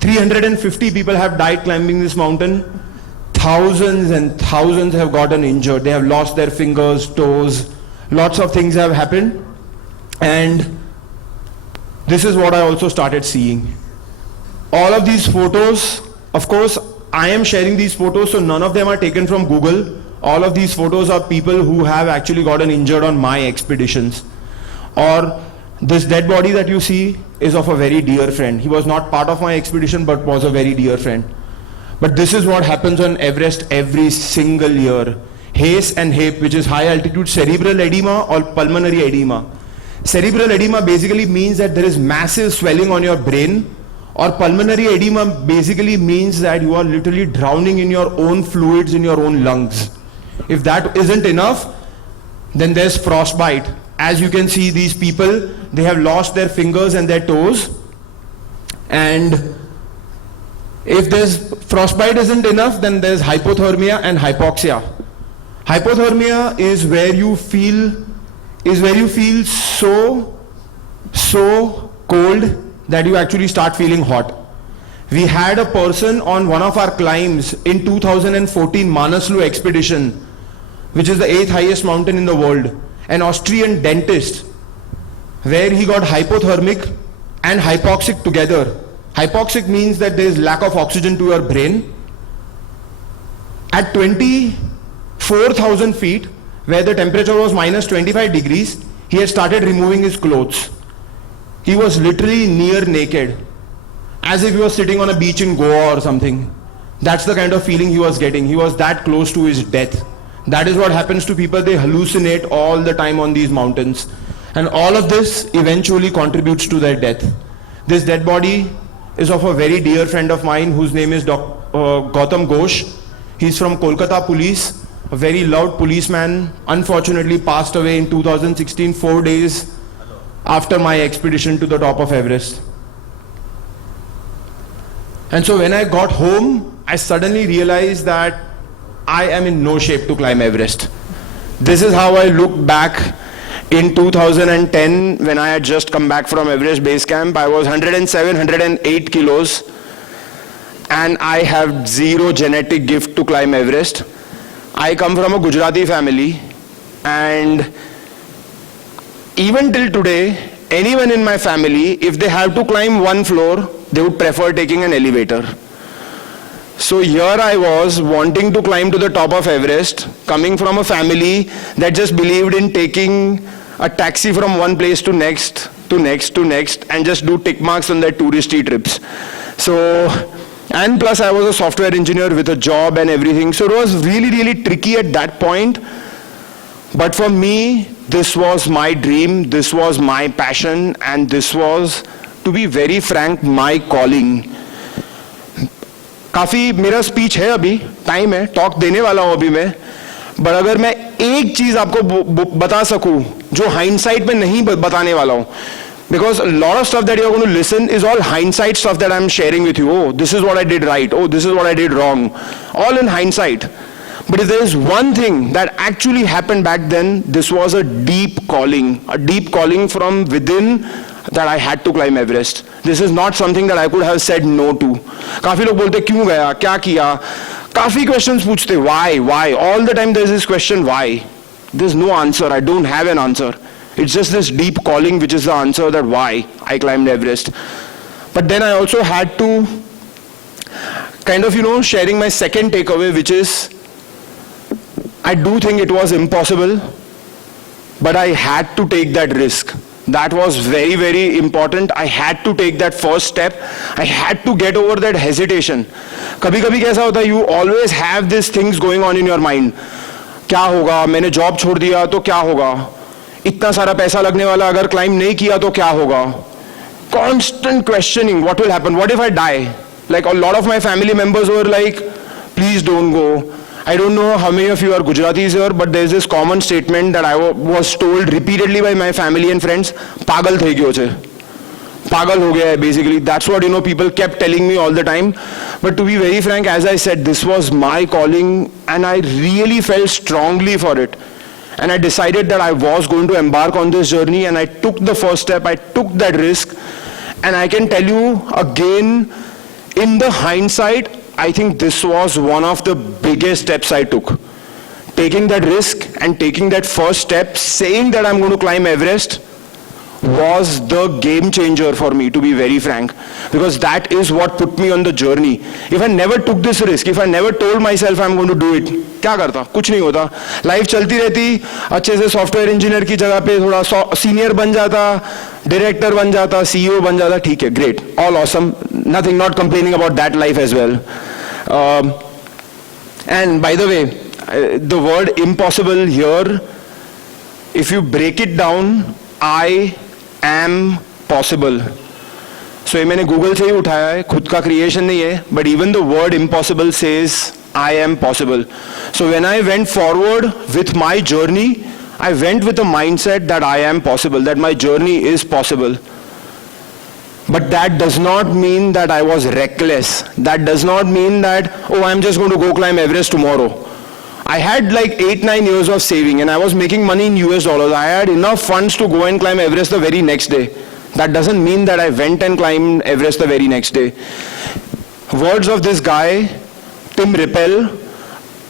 350 people have died climbing this mountain. Thousands and thousands have gotten injured. They have lost their fingers, toes, lots of things have happened. And this is what I also started seeing. All of these photos, of course, I am sharing these photos, so none of them are taken from Google. All of these photos are people who have actually gotten injured on my expeditions. Or this dead body that you see is of a very dear friend. He was not part of my expedition, but was a very dear friend. But this is what happens on Everest every single year. HACE and HAPE, which is high altitude cerebral edema or pulmonary edema. Cerebral edema basically means that there is massive swelling on your brain, or pulmonary edema basically means that you are literally drowning in your own fluids in your own lungs. If that isn't enough, then there's frostbite. As you can see, these people, they have lost their fingers and their toes. And if there's frostbite isn't enough, then there's hypothermia and hypoxia. Hypothermia is where you feel so cold that you actually start feeling hot. We had a person on one of our climbs in 2014 Manaslu expedition, which is the 8th highest mountain in the world, an Austrian dentist, where he got hypothermic and hypoxic together. Hypoxic means that there is lack of oxygen to your brain. At 24,000 feet, where the temperature was minus 25 degrees, he had started removing his clothes. He was literally near naked, as if he was sitting on a beach in Goa or something. That's the kind of feeling he was getting. He was that close to his death. That is what happens to people. They hallucinate all the time on these mountains. And all of this eventually contributes to their death. This dead body is of a very dear friend of mine whose name is Gautam Ghosh. He's from Kolkata Police, a very loud policeman, unfortunately passed away in 2016, 4 days after my expedition to the top of Everest. And so when I got home, I suddenly realized that I am in no shape to climb Everest. This is how I look back in 2010 when I had just come back from Everest Base Camp. I was 107, 108 kilos, and I have zero genetic gift to climb Everest. I come from a Gujarati family, and even till today, anyone in my family, if they have to climb one floor, they would prefer taking an elevator. So here I was wanting to climb to the top of Everest, coming from a family that just believed in taking a taxi from one place to next, and just do tick marks on their touristy trips. So, and plus I was a software engineer with a job and everything. So it was really, really tricky at that point. But for me, this was my dream, this was my passion, and this was, to be very frank, my calling. काफ़ी मेरा speech है अभी, time है, talk देने वाला हूँ अभी मैं, बट अगर मैं एक चीज़ आपको बता सकूँ जो हाइंडसाइट में नहीं बताने वाला हूँ, because a lot of stuff that you're going to listen is all hindsight stuff that I'm sharing with you. Oh, this is what I did right. Oh, this is what I did wrong. All in hindsight. But if there is one thing that actually happened back then, this was a deep calling from within, that I had to climb Everest. This is not something that I could have said no to. काफी लोग बोलते क्यों गया, क्या किया, काफी questions पूछते, why, all the time there's this question, why. There's no answer, I don't have an answer. It's just this deep calling which is the answer, that why I climbed Everest. But then I also had to kind of, sharing my second takeaway, which is, I do think it was impossible, but I had to take that risk. That was very, very important. I had to take that first step. I had to get over that hesitation. कभी-कभी कैसा होता है, you always have these things going on in your mind. क्या होगा, मैंने job छोड़ दिया तो क्या होगा, इतना सारा पैसा लगने वाला, अगर क्लाइंब नहीं किया तो क्या होगा. Constant questioning, what will happen, what if I die? Like a lot of my family members were like, please don't go. I don't know how many of you are Gujaratis here, but there's this common statement that I was told repeatedly by my family and friends, pagal thai gyo che. Pagal ho gaya hai, basically. That's what, people kept telling me all the time. But to be very frank, as I said, this was my calling and I really felt strongly for it. And I decided that I was going to embark on this journey, and I took the first step, I took that risk. And I can tell you again, in the hindsight, I think this was one of the biggest steps I took. Taking that risk and taking that first step, saying that I'm going to climb Everest, was the game changer for me, to be very frank. Because that is what put me on the journey. If I never took this risk, if I never told myself I'm going to do it, क्या करता? कुछ नहीं होता. Life चलती रहती, अच्छे से software engineer की जगह पे थोड़ा senior बन जाता, director बन जाता, CEO बन जाता, ठीक है, great, all awesome, nothing, not complaining about that life as well. And by the way, the word impossible here, if you break it down, I am possible. So ये मैंने Google से ही उठाया है, खुद का creation नहीं है, but even the word impossible says I am possible. So when I went forward with my journey, I went with a mindset that I am possible, that my journey is possible. But that does not mean that I was reckless. That does not mean that, oh, I'm just going to go climb Everest tomorrow. I had like 8-9 years of saving and I was making money in US dollars. I had enough funds to go and climb Everest the very next day. That doesn't mean that I went and climbed Everest the very next day. Words of this guy, Tim Rippel,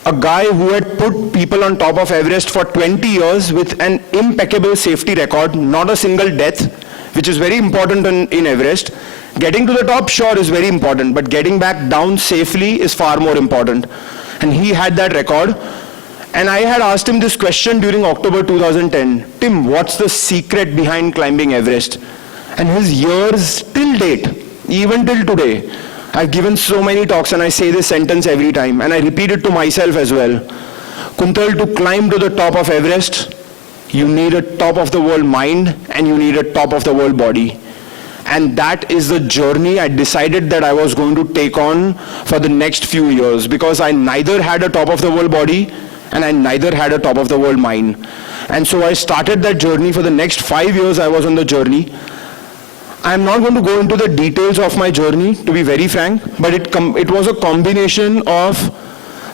a guy who had put people on top of Everest for 20 years with an impeccable safety record, not a single death, which is very important in Everest. Getting to the top, sure, is very important, but getting back down safely is far more important. And he had that record. And I had asked him this question during October 2010. Tim, what's the secret behind climbing Everest? And his years till date, even till today, I've given so many talks and I say this sentence every time and I repeat it to myself as well. Kuntal, to climb to the top of Everest, you need a top of the world mind and you need a top of the world body. And that is the journey I decided that I was going to take on for the next few years, because I neither had a top of the world body and I neither had a top of the world mind. And so I started that journey. For the next 5 years I was on the journey. I'm not going to go into the details of my journey, to be very frank, but it was a combination of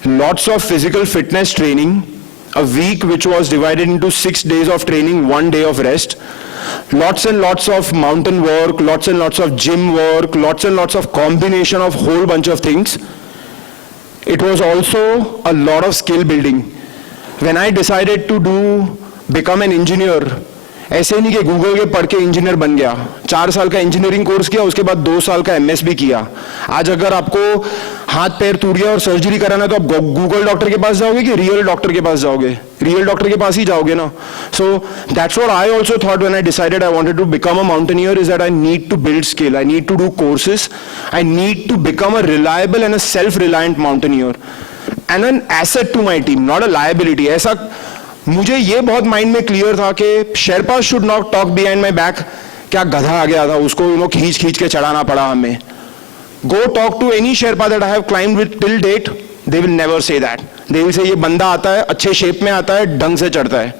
lots of physical fitness training, a week which was divided into 6 days of training, 1 day of rest, lots and lots of mountain work, lots and lots of gym work, lots and lots of combination of whole bunch of things. It was also a lot of skill building. When I decided to become an engineer, ऐसे नहीं कि Google के पढ़ के engineer बन गया, 4 साल का इंजीनियरिंग कोर्स किया, उसके बाद 2 साल का एमएस भी किया. आज अगर आपको हाथ पैर टूट गया और सर्जरी कराना है तो आप गूगल डॉक्टर के पास जाओगे कि रियल डॉक्टर के पास जाओगे? रियल डॉक्टर के पास ही जाओगे ना. So that's what I also thought when I decided I wanted to become a mountaineer, is that I need to build skill, I need to do courses, I need to become a reliable and a self reliant mountaineer and an asset to my team, not a liability. ऐसा मुझे ये बहुत mind में clear था कि Sherpa should not talk behind my back. क्या गधा आ गया था, उसको खींच के चढ़ाना पड़ा हमें. Go talk to any Sherpa that I have climbed with till date, they will never say that. They will say ये बंदा आता है, अच्छे शेप में आता है, ढंग से चढ़ता है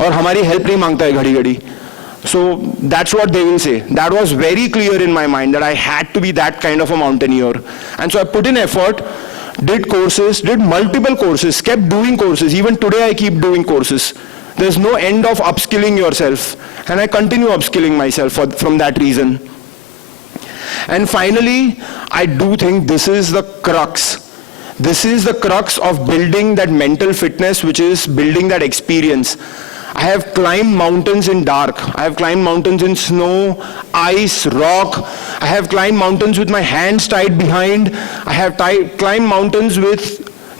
और हमारी हेल्प नहीं मांगता है घड़ी घड़ी. So that's what they will say. That was very clear in my mind that I had to be that kind of a mountaineer. And so I put in effort, did courses, did multiple courses, kept doing courses. Even today I keep doing courses. There's no end of upskilling yourself. And I continue upskilling myself from that reason. And finally, I do think this is the crux. This is the crux of building that mental fitness, which is building that experience. I have climbed mountains in dark. I have climbed mountains in snow, ice, rock. I have climbed mountains with my hands tied behind. I have climbed mountains with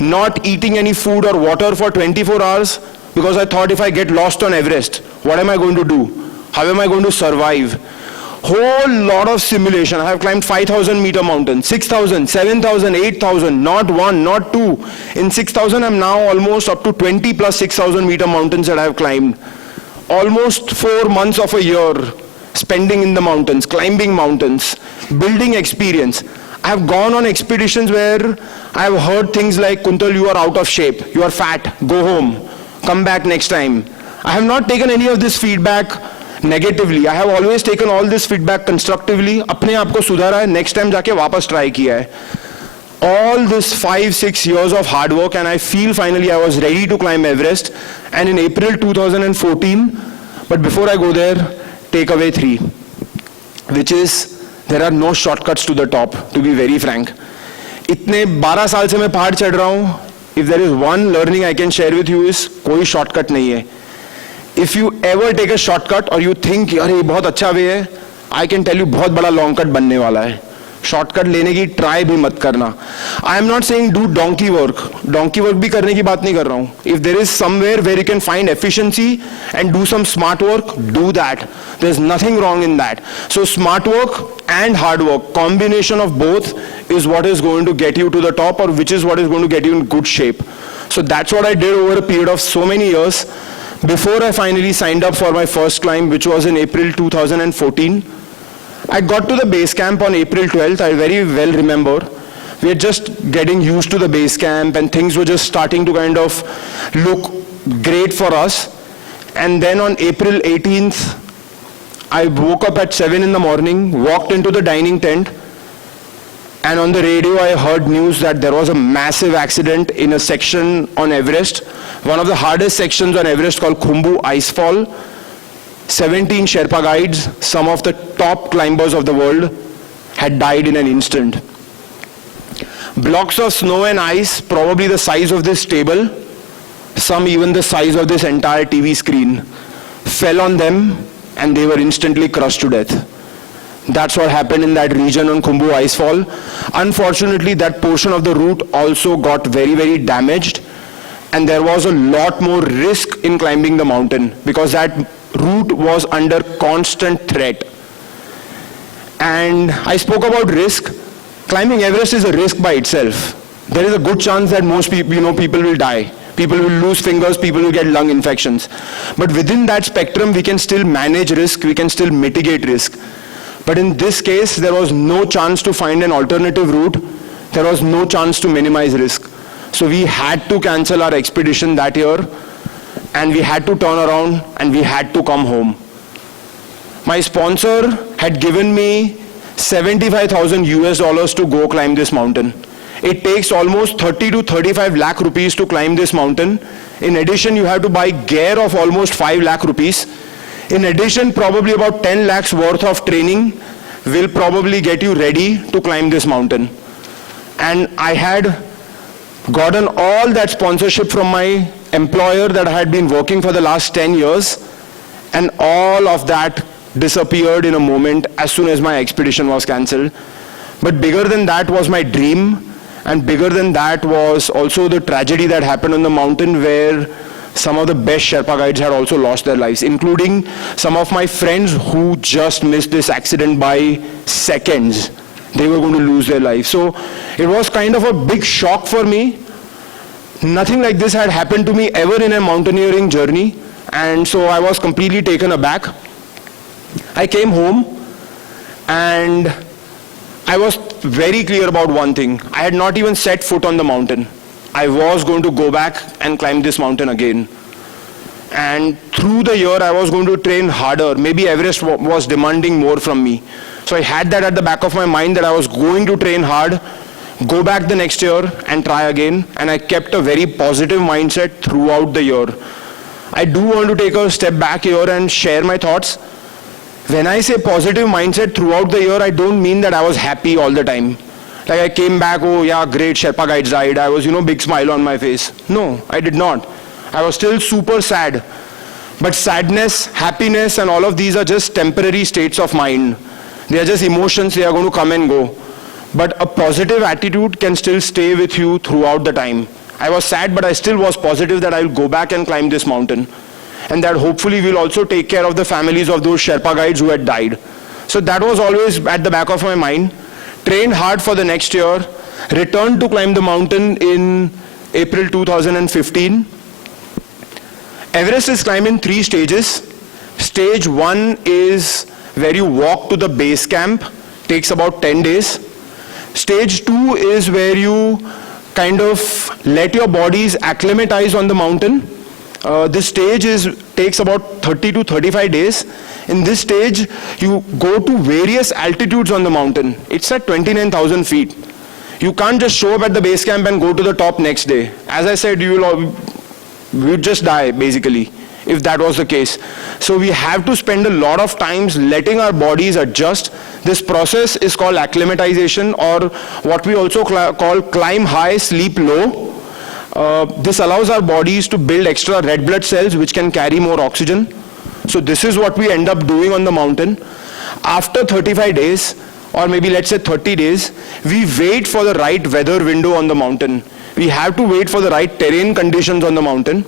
not eating any food or water for 24 hours because I thought if I get lost on Everest, what am I going to do? How am I going to survive? Whole lot of simulation. I have climbed 5,000 meter mountains, 6,000, 7,000, 8,000, not one, not two. In 6,000, I'm now almost up to 20 plus 6,000 meter mountains that I have climbed. Almost 4 months of a year spending in the mountains, climbing mountains, building experience. I have gone on expeditions where I have heard things like, Kuntal, you are out of shape, you are fat, go home, come back next time. I have not taken any of this feedback negatively. I have always taken all this feedback constructively. अपने आप को सुधारा है, next time जाके वापस try किया है. All this 5-6 years of hard work, and I feel finally I was ready to climb Everest. And in April 2014, but before I go there, takeaway 3, which is there are no shortcuts to the top, to be very frank. इतने 12 साल से मैं पहाड़ चढ़ रहा हूँ. If there is one learning I can share with you is कोई shortcut नहीं है. If you ever take a shortcut or you think यार ये बहुत अच्छा वे है, I can tell you बहुत बड़ा long cut बनने वाला है. शॉर्टकट लेने की ट्राई भी मत करना. I am not saying do donkey work भी करने की बात नहीं कर रहा हूं. If there is somewhere where you can find efficiency and do some smart work, do that. There is nothing wrong in that. So smart work and hard work, combination of both is what is going to get you to the top, or which is what is going to get you in good shape. So that's what I did over a period of so many years before I finally signed up for my first climb, which was in April 2014. I got to the base camp on April 12th. I very well remember. We were just getting used to the base camp and things were just starting to kind of look great for us. And then on April 18th, I woke up at 7 in the morning, walked into the dining tent, and on the radio I heard news that there was a massive accident in a section on Everest, one of the hardest sections on Everest called Khumbu Icefall. 17 Sherpa guides, some of the top climbers of the world, had died in an instant. Blocks of snow and ice, probably the size of this table, some even the size of this entire TV screen, fell on them and they were instantly crushed to death. That's what happened in that region on Khumbu Icefall. Unfortunately, that portion of the route also got very, very damaged, and there was a lot more risk in climbing the mountain because that route was under constant threat. And I spoke about risk. Climbing Everest is a risk by itself. There is a good chance that most people, people will die. People will lose fingers, people will get lung infections. But within that spectrum, we can still manage risk, we can still mitigate risk. But in this case, there was no chance to find an alternative route. There was no chance to minimize risk. So we had to cancel our expedition that year, and we had to turn around and we had to come home. My sponsor had given me $75,000 to go climb this mountain. It takes almost 30 to 35 lakh rupees to climb this mountain. In addition, you have to buy gear of almost 5 lakh rupees. In addition, probably about 10 lakhs worth of training will probably get you ready to climb this mountain. And I had gotten all that sponsorship from my employer that I had been working for the last 10 years, and all of that disappeared in a moment as soon as my expedition was cancelled. But bigger than that was my dream. And bigger than that was also the tragedy that happened on the mountain, where some of the best Sherpa guides had also lost their lives, including some of my friends who just missed this accident by seconds. They were going to lose their lives. So it was kind of a big shock for me. Nothing like this had happened to me ever in a mountaineering journey. And so I was completely taken aback. I came home and I was very clear about one thing. I had not even set foot on the mountain. I was going to go back and climb this mountain again. And through the year, I was going to train harder. Maybe Everest was demanding more from me. So I had that at the back of my mind that I was going to train hard, go back the next year and try again. And I kept a very positive mindset throughout the year. I do want to take a step back here and share my thoughts. When I say positive mindset throughout the year, I don't mean that I was happy all the time. Like I came back, oh yeah, great, Sherpa guides died. I was, big smile on my face. No, I did not. I was still super sad. But sadness, happiness, and all of these are just temporary states of mind. They are just emotions, they are going to come and go. But a positive attitude can still stay with you throughout the time. I was sad, but I still was positive that I will go back and climb this mountain. And that hopefully we'll also take care of the families of those Sherpa guides who had died. So that was always at the back of my mind. Trained hard for the next year, returned to climb the mountain in April 2015. Everest is climbed in 3 stages. Stage 1 is where you walk to the base camp, takes about 10 days. Stage 2 is where you kind of let your bodies acclimatize on the mountain. This stage takes about 30 to 35 days. In this stage, you go to various altitudes on the mountain. It's at 29,000 feet. You can't just show up at the base camp and go to the top next day. As I said, you'd just die, basically, if that was the case. So we have to spend a lot of times letting our bodies adjust. This process is called acclimatization, or what we also call climb high, sleep low. This allows our bodies to build extra red blood cells which can carry more oxygen. So this is what we end up doing on the mountain. After 35 days, or maybe let's say 30 days, we wait for the right weather window on the mountain. We have to wait for the right terrain conditions on the mountain.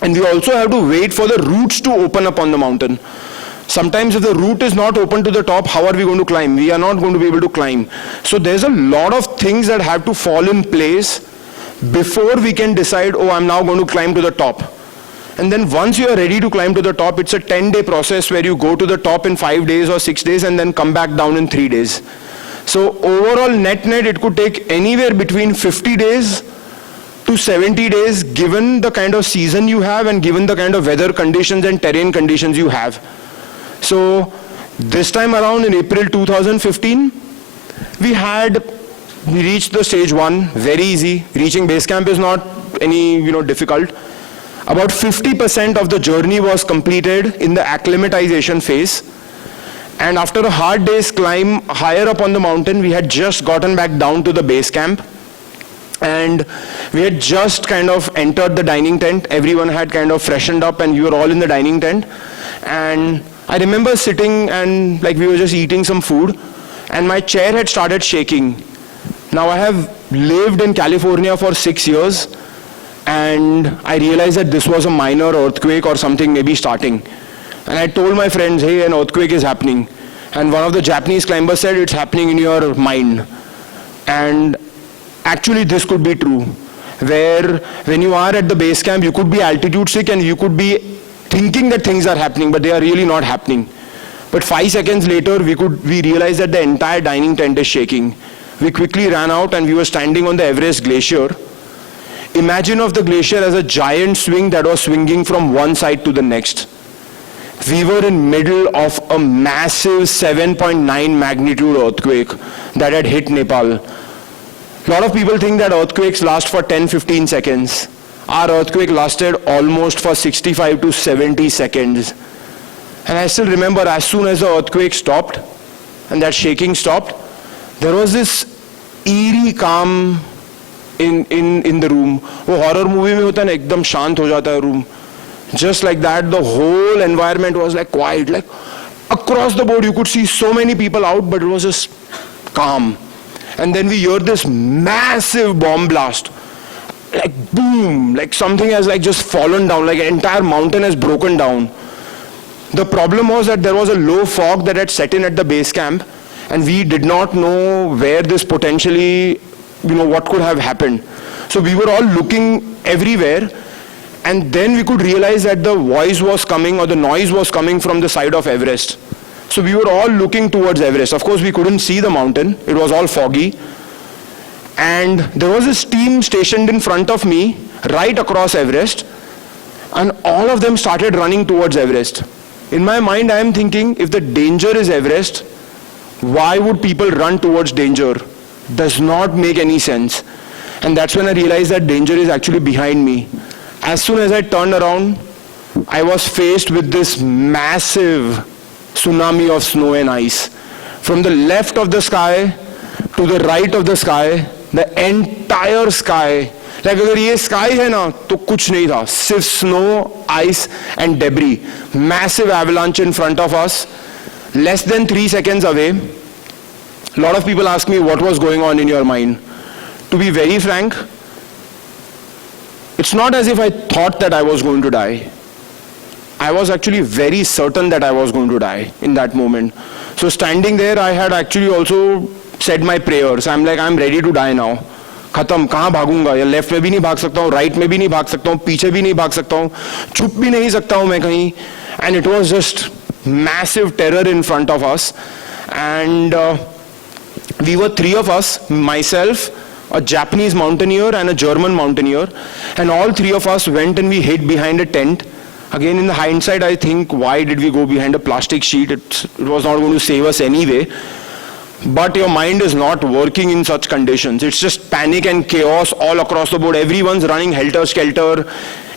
And we also have to wait for the routes to open up on the mountain. Sometimes if the route is not open to the top, how are we going to climb? We are not going to be able to climb. So there's a lot of things that have to fall in place before we can decide, oh, I'm now going to climb to the top. And then once you are ready to climb to the top, it's a 10-day process where you go to the top in 5 days or 6 days and then come back down in 3 days. So overall net, it could take anywhere between 50 days to 70 days given the kind of season you have and given the kind of weather conditions and terrain conditions you have. So this time around in April 2015, we reached the stage 1, very easy. Reaching base camp is not any difficult. About 50% of the journey was completed in the acclimatization phase. And after a hard day's climb higher up on the mountain, we had just gotten back down to the base camp. And we had just kind of entered the dining tent. Everyone had kind of freshened up and we were all in the dining tent. And I remember sitting and we were just eating some food and my chair had started shaking. Now I have lived in California for 6 years and I realized that this was a minor earthquake or something maybe starting. And I told my friends, hey, an earthquake is happening. And one of the Japanese climbers said, it's happening in your mind. And actually this could be true, where when you are at the base camp, you could be altitude sick and you could be thinking that things are happening, but they are really not happening. But 5 seconds later, we realized that the entire dining tent is shaking. We quickly ran out and we were standing on the Everest Glacier. Imagine of the glacier as a giant swing that was swinging from one side to the next. We were in middle of a massive 7.9 magnitude earthquake that had hit Nepal. A lot of people think that earthquakes last for 10-15 seconds. Our earthquake lasted almost for 65 to 70 seconds. And I still remember as soon as the earthquake stopped and that shaking stopped, there was this eerie calm in the room. वो horror movie में होता है ना, एकदम शांत हो जाता है room. Just like that, the whole environment was quiet. Across the board, you could see so many people out, but it was just calm. And then we heard this massive bomb blast. Boom, something has just fallen down, an entire mountain has broken down. The problem was that there was a low fog that had set in at the base camp, and we did not know where this potentially, what could have happened. So we were all looking everywhere, and then we could realize that the voice was coming or the noise was coming from the side of Everest. So we were all looking towards Everest. Of course, we couldn't see the mountain. It was all foggy. And there was this team stationed in front of me, right across Everest, and all of them started running towards Everest. In my mind, I am thinking, if the danger is Everest, why would people run towards danger? Does not make any sense. And that's when I realized that danger is actually behind me. As soon as I turned around, I was faced with this massive tsunami of snow and ice. From the left of the sky to the right of the sky, the entire sky, अगर ये sky है ना, तो कुछ नहीं था, सिर्फ snow, ice and debris. Massive avalanche in front of us, less than 3 seconds away. A lot of people ask me what was going on in your mind. To be very frank, it's not as if I thought that I was going to die. I was actually very certain that I was going to die in that moment. So standing there, I had actually also said my prayers. I'm ready to die now. खत्म, कहाँ भागूंगा? या left में भी नहीं भाग सकता हूँ, right में भी नहीं भाग सकता हूँ, पीछे भी नहीं भाग सकता हूँ, छुप भी नहीं सकता हूँ मैं कहीं. And it was just massive terror in front of us. And We were three of us, myself, a Japanese mountaineer and a German mountaineer, and all three of us went and we hid behind a tent. Again, in the hindsight, I think, why did we go behind a plastic sheet? It was not going to save us anyway. But your mind is not working in such conditions. It's just panic and chaos all across the board. Everyone's running helter-skelter.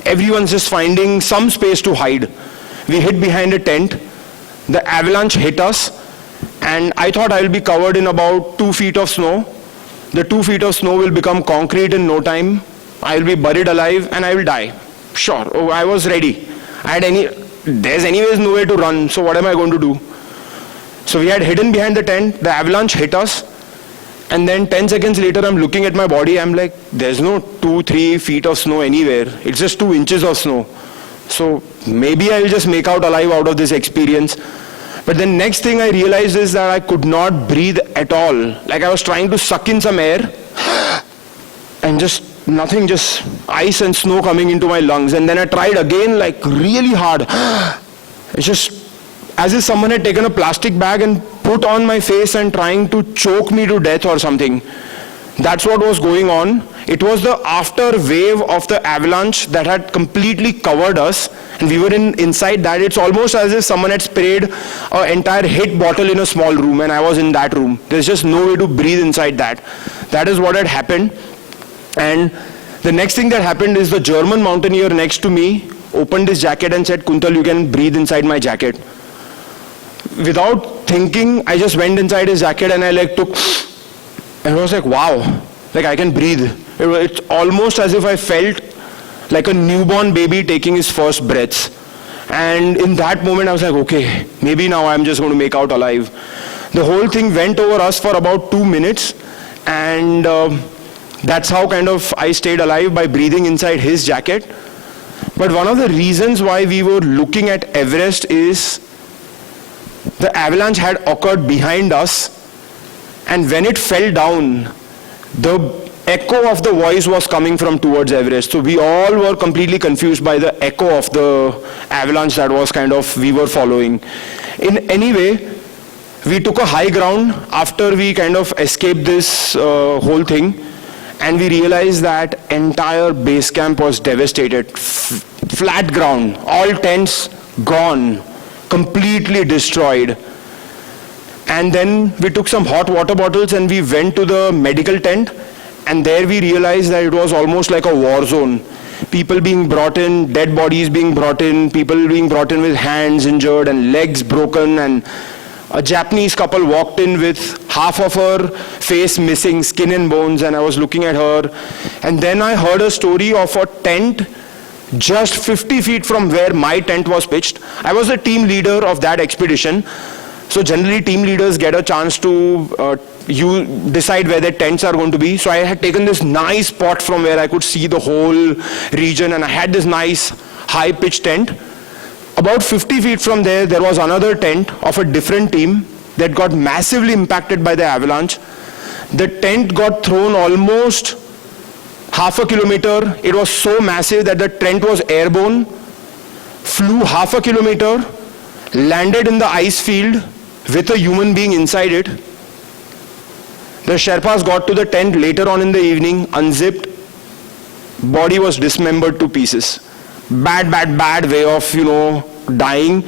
Everyone's just finding some space to hide. We hid behind a tent. The avalanche hit us, and I thought I'll be covered in about 2 feet of snow. The 2 feet of snow will become concrete in no time. I'll be buried alive and I will die. Sure, oh, I was ready. There's anyways nowhere to run, so what am I going to do? So we had hidden behind the tent, the avalanche hit us, and then 10 seconds later I'm looking at my body, I'm like, there's no 2-3 feet of snow anywhere. It's just 2 inches of snow. So maybe I'll just make out alive out of this experience. But the next thing I realized is that I could not breathe at all. Like I was trying to suck in some air, and just nothing, just ice and snow coming into my lungs. And then I tried again, like really hard. It's just as if someone had taken a plastic bag and put on my face and trying to choke me to death or something. That's what was going on. It was the after wave of the avalanche that had completely covered us, and we were inside that. It's almost as if someone had sprayed an entire hit bottle in a small room, and I was in that room. There's just no way to breathe inside that. That is what had happened. And the next thing that happened is the German mountaineer next to me opened his jacket and said, "Kuntal, you can breathe inside my jacket." Without thinking, I just went inside his jacket and I took, and I was like, wow, like I can breathe. It's almost as if I felt like a newborn baby taking his first breaths. And in that moment, I was like, okay, maybe now I'm just going to make out alive. The whole thing went over us for about 2 minutes, and that's how kind of I stayed alive, by breathing inside his jacket. But one of the reasons why we were looking at Everest is the avalanche had occurred behind us, and when it fell down, the echo of the voice was coming from towards Everest. So we all were completely confused by the echo of the avalanche that was we were following. In any way, we took a high ground after we kind of escaped this whole thing, and we realized that entire base camp was devastated. Flat ground, all tents gone, completely destroyed. And then we took some hot water bottles and we went to the medical tent, and there we realized that it was almost like a war zone. People being brought in, dead bodies being brought in, people being brought in with hands injured and legs broken, and a Japanese couple walked in with half of her face missing, skin and bones, and I was looking at her. And then I heard a story of a tent just 50 feet from where my tent was pitched. I was the team leader of that expedition. So generally team leaders get a chance to you decide where their tents are going to be. So I had taken this nice spot from where I could see the whole region, and I had this nice high pitched tent. About 50 feet from there, there was another tent of a different team that got massively impacted by the avalanche. The tent got thrown almost half a kilometer. It was so massive that the tent was airborne, flew half a kilometer, landed in the ice field with a human being inside it. The Sherpas got to the tent later on in the evening, unzipped, body was dismembered to pieces. Bad way of, dying.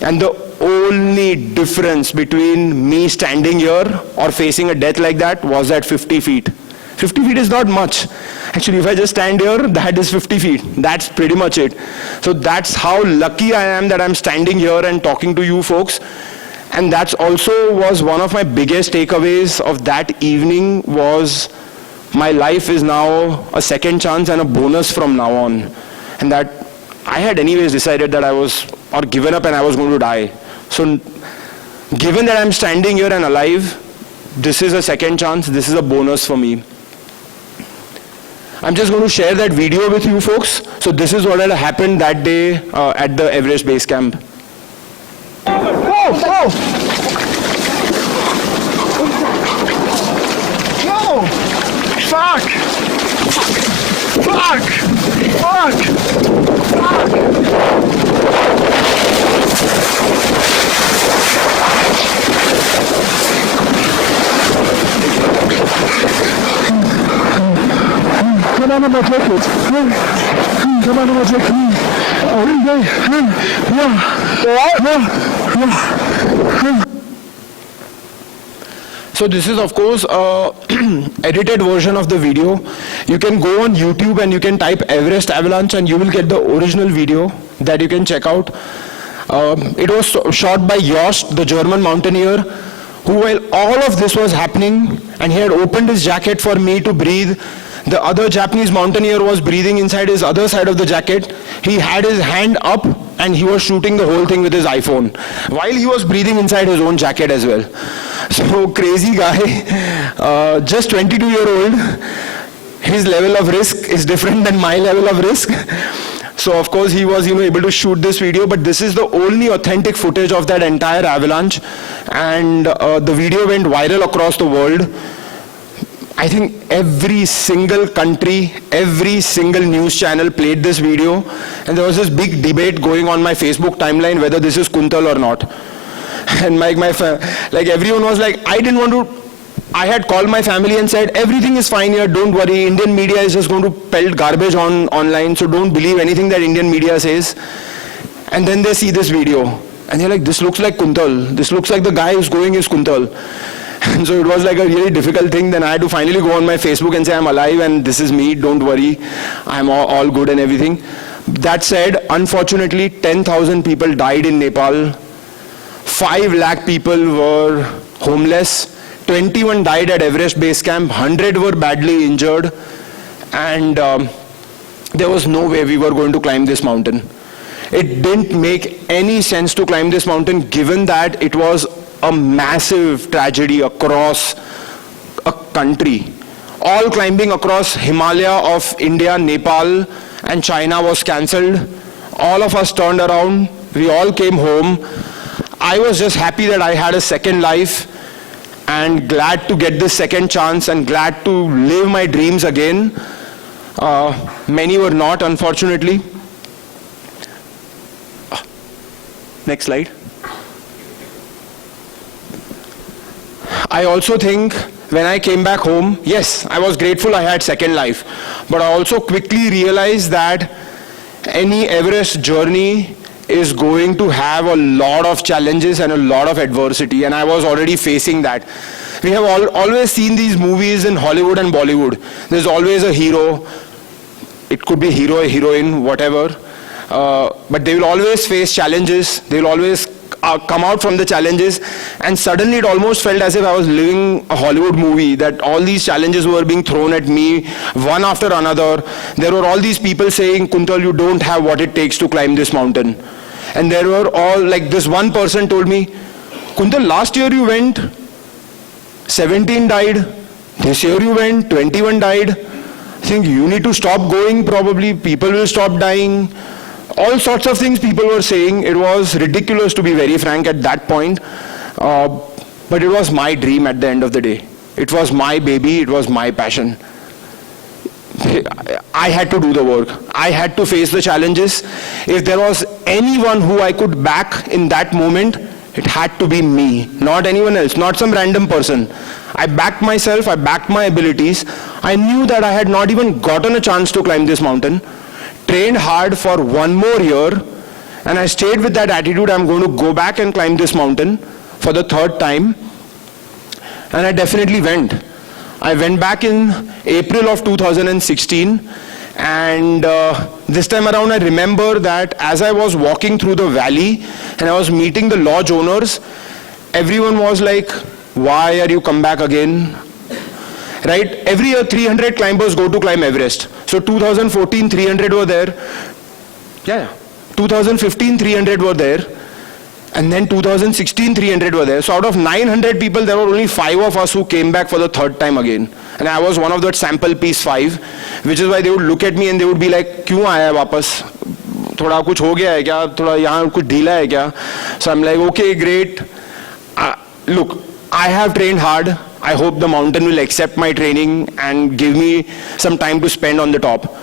And the only difference between me standing here or facing a death like that was at 50 feet. 50 feet is not much. Actually, if I just stand here, that is 50 feet. That's pretty much it. So that's how lucky I am that I'm standing here and talking to you folks. And that's also was one of my biggest takeaways of that evening, was my life is now a second chance and a bonus from now on. And that I had anyways decided that given up and I was going to die. So given that I'm standing here and alive, this is a second chance, this is a bonus for me. I'm just going to share that video with you folks. So this is what had happened that day at the Everest Base Camp. Whoa! No! Fuck! on my jacket. Come on my jacket. So this is of course a edited version of the video. You can go on YouTube and you can type Everest Avalanche and you will get the original video that you can check out. It was shot by Jost, the German mountaineer, who while all of this was happening and he had opened his jacket for me to breathe, the other Japanese mountaineer was breathing inside his other side of the jacket. He had his hand up and he was shooting the whole thing with his iPhone while he was breathing inside his own jacket as well. So crazy guy, just 22-year-old, his level of risk is different than my level of risk. So of course he was able to shoot this video, but this is the only authentic footage of that entire avalanche, and the video went viral across the world. I think every single country, every single news channel played this video, and there was this big debate going on my Facebook timeline whether this is Kuntal or not. And like everyone was like, I had called my family and said, everything is fine here, don't worry, Indian media is just going to pelt garbage online, so don't believe anything that Indian media says. And then they see this video, and they're like, this looks like Kuntal, this looks like the guy who's going is Kuntal. And so it was like a really difficult thing. Then I had to finally go on my Facebook and say, I'm alive and this is me, don't worry, I'm all good and everything. That said, unfortunately, 10,000 people died in Nepal, 5 lakh people were homeless, 21 died at Everest Base Camp, 100 were badly injured, and there was no way we were going to climb this mountain. It didn't make any sense to climb this mountain given that it was a massive tragedy across a country. All climbing across Himalaya of India, Nepal and China was cancelled. All of us turned around, we all came home. I was just happy that I had a second life and glad to get this second chance and glad to live my dreams again. Many were not, unfortunately. Next slide. I also think when I came back home, yes, I was grateful I had second life, but I also quickly realized that any Everest journey is going to have a lot of challenges and a lot of adversity, and I was already facing that. We have always seen these movies in Hollywood and Bollywood. There's always a hero. It could be hero, a heroine, whatever. But they will always face challenges. They will always come out from the challenges, and suddenly it almost felt as if I was living a Hollywood movie, that all these challenges were being thrown at me one after another. There were all these people saying, Kuntal, you don't have what it takes to climb this mountain. And there were all, like this one person told me, Kuntal, last year you went, 17 died. This year you went, 21 died. I think you need to stop going probably, people will stop dying. All sorts of things people were saying. It was ridiculous, to be very frank, at that point. But it was my dream at the end of the day. It was my baby, it was my passion. I had to do the work. I had to face the challenges. If there was anyone who I could back in that moment, it had to be me, not anyone else, not some random person. I backed myself, I backed my abilities. I knew that I had not even gotten a chance to climb this mountain. Trained hard for 1 more year, and I stayed with that attitude, I'm going to go back and climb this mountain for the 3rd time. And I definitely went. I went back in April of 2016, and this time around I remember that as I was walking through the valley and I was meeting the lodge owners, everyone was like, why are you come back again? Right? Every year 300 climbers go to climb Everest. So 2014 300 were there. 2015 300 were there. And then 2016 300 were there. So out of 900 people, there were only 5 of us who came back for the 3rd time again. And I was one of that sample piece 5, which is why they would look at me and they would be like, क्यों आया वापस? थोड़ा कुछ हो गया है क्या? थोड़ा यहाँ कुछ ढीला है क्या? So I'm like, okay, great. Look, I have trained hard. I hope the mountain will accept my training and give me some time to spend on the top.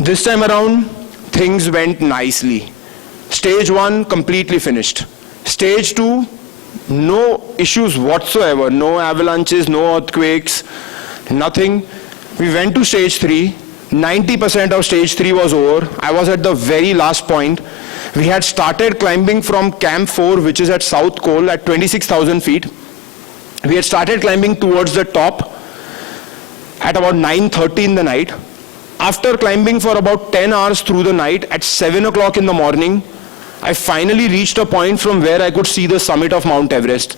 This time around, things went nicely. Stage 1 completely finished. Stage 2, no issues whatsoever. No avalanches, no earthquakes, nothing. We went to stage 3. 90% of stage 3 was over. I was at the very last point. We had started climbing from Camp 4, which is at South Col at 26,000 feet. We had started climbing towards the top at about 9:30 in the night. After climbing for about 10 hours through the night, at 7 o'clock in the morning, I finally reached a point from where I could see the summit of Mount Everest.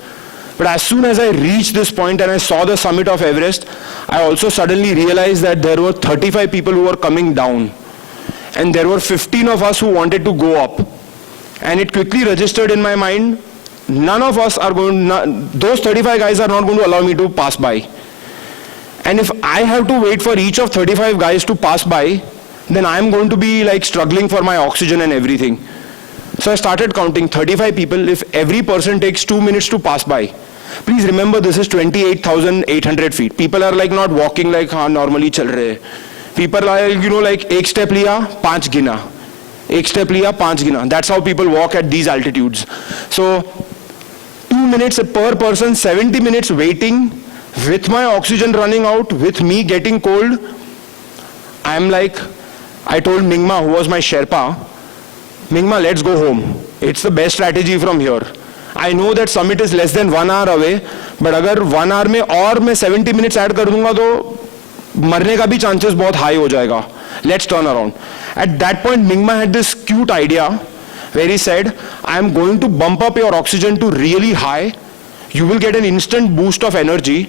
But as soon as I reached this point and I saw the summit of Everest, I also suddenly realized that there were 35 people who were coming down. And there were 15 of us who wanted to go up. And it quickly registered in my mind, none of us are going, those 35 guys are not going to allow me to pass by. And if I have to wait for each of 35 guys to pass by, then I'm going to be like struggling for my oxygen and everything. So I started counting 35 people. If every person takes 2 minutes to pass by, please remember this is 28,800 feet. People are like not walking like normally chal rahe. People are, like ek step liya, 5 gina. Ek step liya, 5 gina. That's how people walk at these altitudes. So 2 minutes per person, 70 minutes waiting, with my oxygen running out, with me getting cold. I'm like, I told Mingma, who was my Sherpa, Mingma, let's go home. It's the best strategy from here. I know that summit is less than 1 hour away, but अगर 1 hour में और मैं 70 minutes add कर दूंगा तो मरने का भी chances बहुत high हो जाएगा. Let's turn around. At that point, Mingma had this cute idea where he said, I am going to bump up your oxygen to really high. You will get an instant boost of energy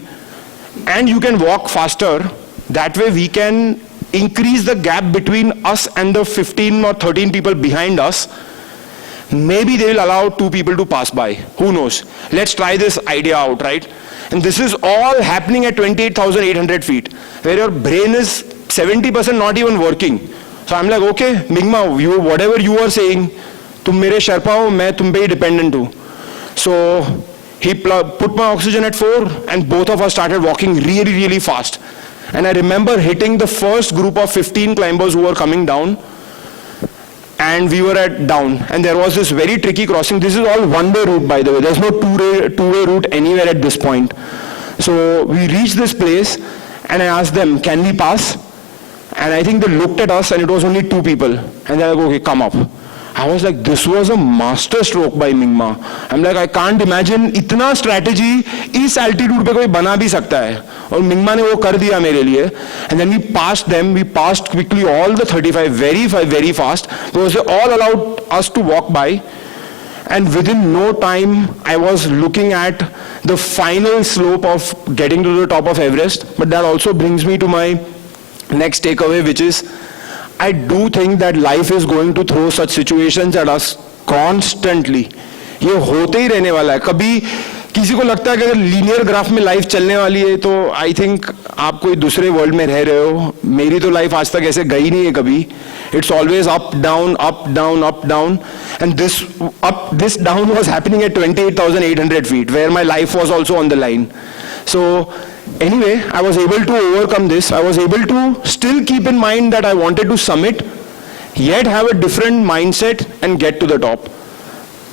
and you can walk faster. That way we can increase the gap between us and the 15 or 13 people behind us. Maybe they will allow 2 people to pass by. Who knows? Let's try this idea out, right? And this is all happening at 28,800 feet, where your brain is 70% not even working. So I'm like, okay, Mingma, you, whatever you are saying, तुम मेरे शर्पा हो, मैं तुम पे ही dependent हूँ. So he put my oxygen at 4 and both of us started walking really, really fast. And I remember hitting the first group of 15 climbers who were coming down, and we were at down. And there was this very tricky crossing. This is all one-way route, by the way. There's no two-way route anywhere at this point. So we reached this place, and I asked them, can we pass? And I think they looked at us, and it was only 2 people. And they're like, okay, come up. I was like, this was a master stroke by Mingma. I'm like, I can't imagine इतना strategy इस altitude पे कोई बना भी सकता है. और Mingma ने वो कर दिया मेरे लिए. And then we passed them. We passed quickly all the 35 very fast because they all allowed us to walk by. And within no time, I was looking at the final slope of getting to the top of Everest. But that also brings me to my next takeaway, which is, I do think that life is going to throw such situations at us constantly. ये होते ही रहने वाला है. कभी किसी को लगता है कि अगर लीनियर ग्राफ में लाइफ चलने वाली है तो आई थिंक आप कोई दूसरे वर्ल्ड में रह रहे हो. मेरी तो लाइफ आज तक ऐसे गई नहीं है कभी. It's always up, down, up, down, up, down. And this down was happening at 28,800 feet, where my life was also on the line. So anyway, I was able to overcome this. I was able to still keep in mind that I wanted to summit, yet have a different mindset and get to the top.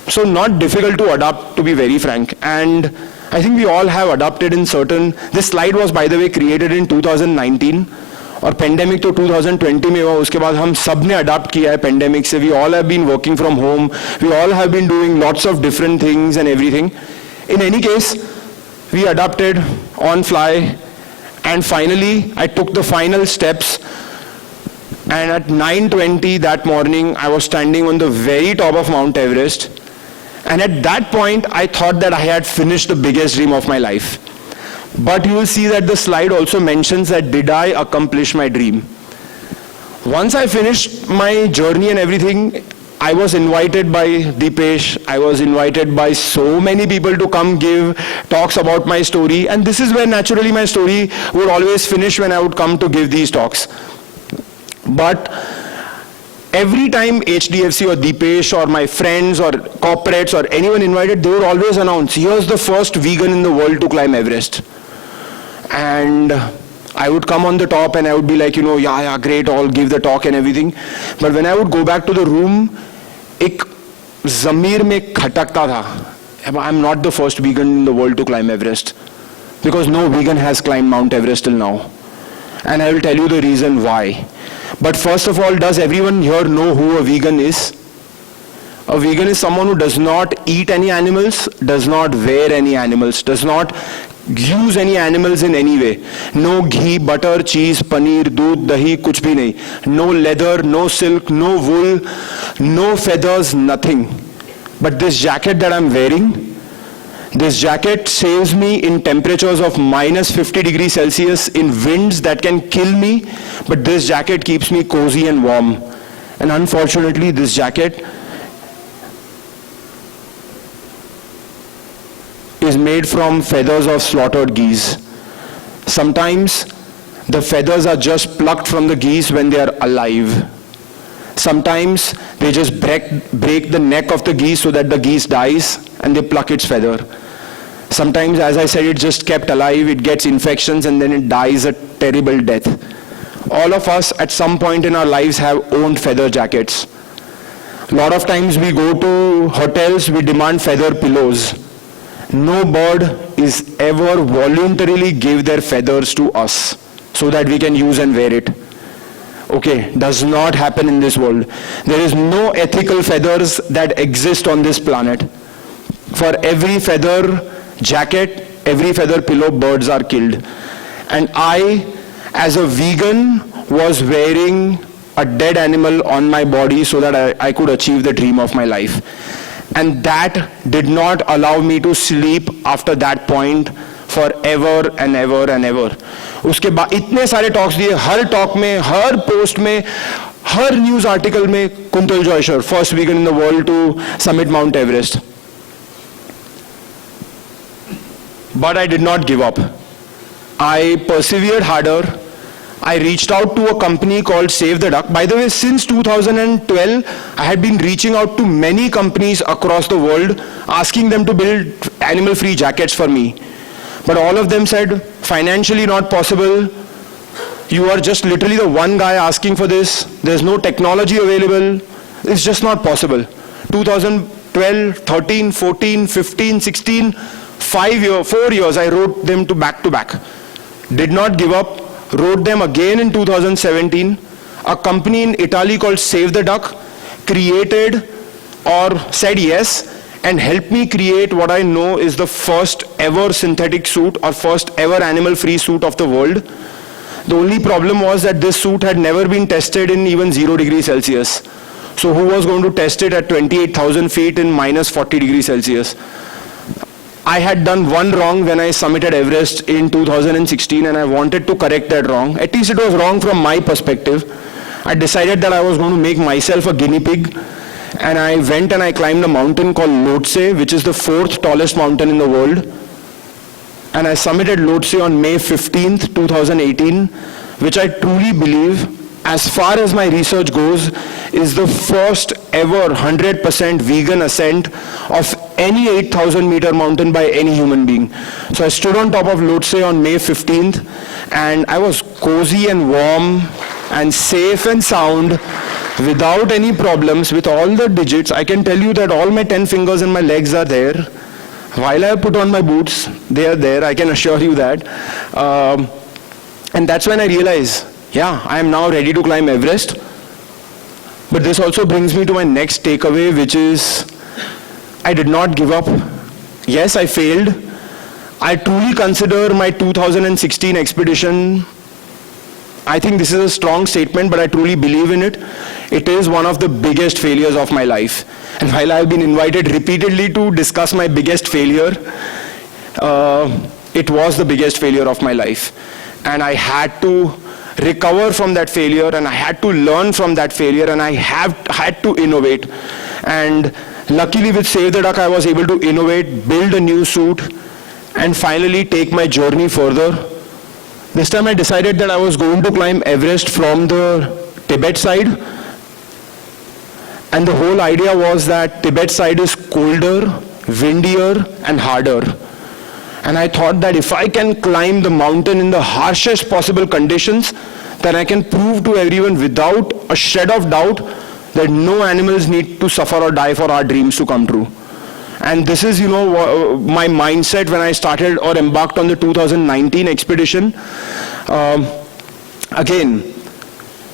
So not difficult to adapt, to be very frank. And I think we all have adapted in certain... This slide was, by the way, created in 2019. और pandemic तो 2020 में हुआ. उसके बाद हम सब ने adapt किया है पेंडेमिक से. We all have been working from home. We all have been doing lots of different things and everything. In any case, we adapted on fly, and finally I took the final steps, and at 9:20 that morning I was standing on the very top of Mount Everest, and at that point I thought that I had finished the biggest dream of my life. But you will see that the slide also mentions that did I accomplish my dream. Once I finished my journey and everything, I was invited by Deepesh, I was invited by so many people to come give talks about my story, and this is where naturally my story would always finish when I would come to give these talks. But every time HDFC or Deepesh or my friends or corporates or anyone invited, they would always announce, here's the first vegan in the world to climb Everest. And I would come on the top and I would be like, yeah, great, I'll give the talk and everything. But when I would go back to the room, एक ज़मीर में खटकता था. I'm not the first vegan in the world to climb Everest, because no vegan has climbed Mount Everest till now. and I will tell you the reason why. But first of all, does everyone here know who a vegan is? A vegan is someone who does not eat any animals, does not wear any animals, does not use any animals in any way. No ghee, butter, cheese, paneer, doodh, dahi, kuch bhi nahi. No leather, no silk, no wool, no feathers, nothing. But this jacket that I'm wearing, this jacket saves me in temperatures of minus 50 degrees Celsius, in winds that can kill me, but this jacket keeps me cozy and warm. And unfortunately, this jacket is made from feathers of slaughtered geese. Sometimes the feathers are just plucked from the geese when they are alive. Sometimes they just break the neck of the geese so that the geese dies and they pluck its feather. Sometimes, as I said, it's just kept alive, it gets infections and then it dies a terrible death. All of us at some point in our lives have owned feather jackets. A lot of times we go to hotels, we demand feather pillows. No bird is ever voluntarily give their feathers to us so that we can use and wear it. Okay, does not happen in this world. There is no ethical feathers that exist on this planet. For every feather jacket, every feather pillow, birds are killed. And I, as a vegan, was wearing a dead animal on my body so that I could achieve the dream of my life. And that did not allow me to sleep after that point forever and ever and ever. उसके बाद इतने सारे talks दिए, हर talk में, हर post में, हर news article में, Kuntal Joisher, first vegan in the world to summit Mount Everest. But I did not give up. I persevered harder. I reached out to a company called Save the Duck. By the way, since 2012, I had been reaching out to many companies across the world, asking them to build animal-free jackets for me. But all of them said, financially not possible. You are just literally the one guy asking for this. There's no technology available. It's just not possible. 2012, 13, 14, 15, 16, 4 years, I wrote them to back. Did not give up. Wrote them again in 2017. A company in Italy called Save the Duck created or said yes and helped me create what I know is the first ever synthetic suit or first ever animal-free suit of the world. The only problem was that this suit had never been tested in even 0 degrees Celsius. So who was going to test it at 28,000 feet in minus 40 degrees Celsius? I had done one wrong when I summited Everest in 2016 and I wanted to correct that wrong. At least it was wrong from my perspective. I decided that I was going to make myself a guinea pig and I went and I climbed a mountain called Lhotse, which is the 4th tallest mountain in the world. And I summited Lhotse on May 15th, 2018, which I truly believe, as far as my research goes, is the first ever 100% vegan ascent of any 8,000 meter mountain by any human being. So I stood on top of Lhotse on May 15th and I was cozy and warm and safe and sound without any problems with all the digits. I can tell you that all my 10 fingers and my legs are there. While I put on my boots, they are there, I can assure you that. And that's when I realized, yeah, I am now ready to climb Everest. But this also brings me to my next takeaway, which is I did not give up. Yes, I failed. I truly consider my 2016 expedition, I think this is a strong statement, but I truly believe in it. It is one of the biggest failures of my life. And while I've been invited repeatedly to discuss my biggest failure, it was the biggest failure of my life. And I had to recover from that failure and I had to learn from that failure and I had to innovate. And luckily with Save the Duck, I was able to innovate, build a new suit, and finally take my journey further. This time I decided that I was going to climb Everest from the Tibet side. And the whole idea was that Tibet side is colder, windier, and harder. And I thought that if I can climb the mountain in the harshest possible conditions, then I can prove to everyone without a shred of doubt that no animals need to suffer or die for our dreams to come true. And this is, my mindset when I started or embarked on the 2019 expedition. Again,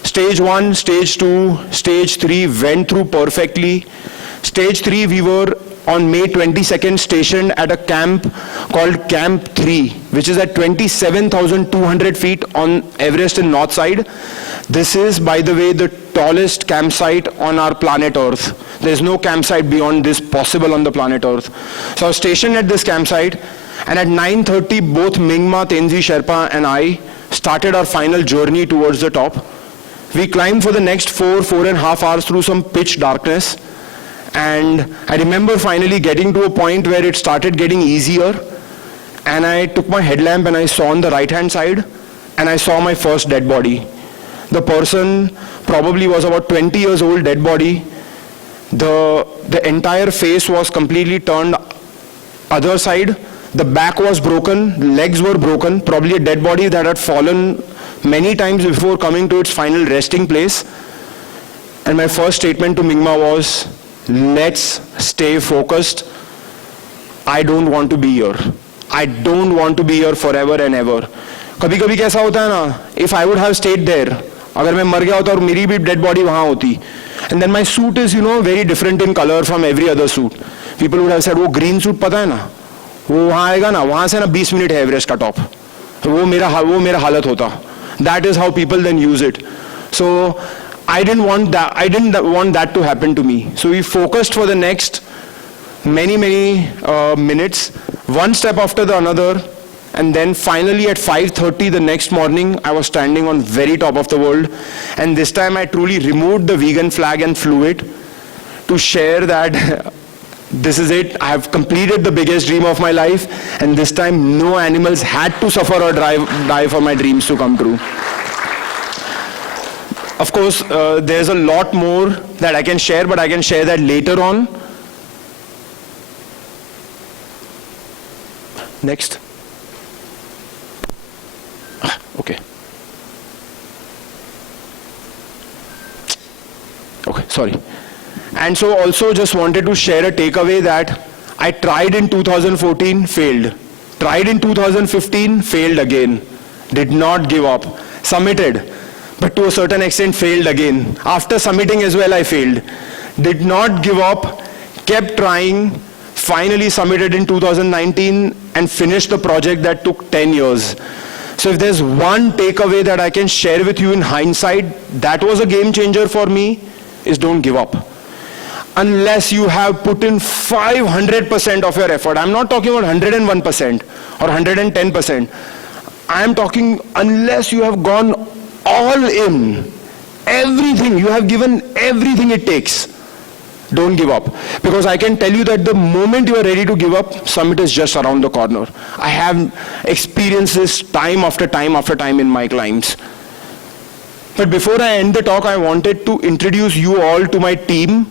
stage 1, stage 2, stage 3 went through perfectly. Stage 3, we were on May 22nd stationed at a camp called Camp 3, which is at 27,200 feet on Everest in north side. This is, by the way, the tallest campsite on our planet Earth. There's no campsite beyond this possible on the planet Earth. So I was stationed at this campsite, and at 9:30, both Mingma, Tenzing Sherpa and I started our final journey towards the top. We climbed for the next 4.5 hours through some pitch darkness. And I remember finally getting to a point where it started getting easier. And I took my headlamp and I saw on the right-hand side, and I saw my first dead body. The person probably was about 20 years old, dead body. The entire face was completely turned other side. The back was broken, legs were broken, probably a dead body that had fallen many times before coming to its final resting place. And my first statement to Mingma was, let's stay focused. I don't want to be here. I don't want to be here forever and ever. कभी-कभी कैसा होता है ना, if I would have stayed there, अगर मैं मर गया होता और मेरी भी dead body वहाँ होती, and then my suit is, very different in color from every other suit. People would have said, वो green suit पता है ना, वो वहाँ आएगा ना, वहाँ से ना 20 मिनट है एवरेस्ट का टॉप, वो मेरा हालत होता. That is how people then use it. So I didn't want that to happen to me. So we focused for the next many minutes, one step after the another, and then finally at 5:30 the next morning, I was standing on very top of the world, and this time I truly removed the vegan flag and flew it to share that this is it. I have completed the biggest dream of my life, and this time no animals had to suffer or die for my dreams to come true. Of course, there's a lot more that I can share, but I can share that later on. Next. Okay. Okay, sorry. And so also just wanted to share a takeaway that I tried in 2014, failed. Tried in 2015, failed again. Did not give up. Submitted, but to a certain extent failed again. After submitting as well, I failed. Did not give up, kept trying, finally submitted in 2019 and finished the project that took 10 years. So if there's one takeaway that I can share with you in hindsight, that was a game changer for me, is don't give up. Unless you have put in 500% of your effort. I'm not talking about 101% or 110%. I'm talking unless you have gone all in, everything, you have given everything it takes. Don't give up. Because I can tell you that the moment you are ready to give up, summit is just around the corner. I have experienced this time after time after time in my climbs. But before I end the talk, I wanted to introduce you all to my team,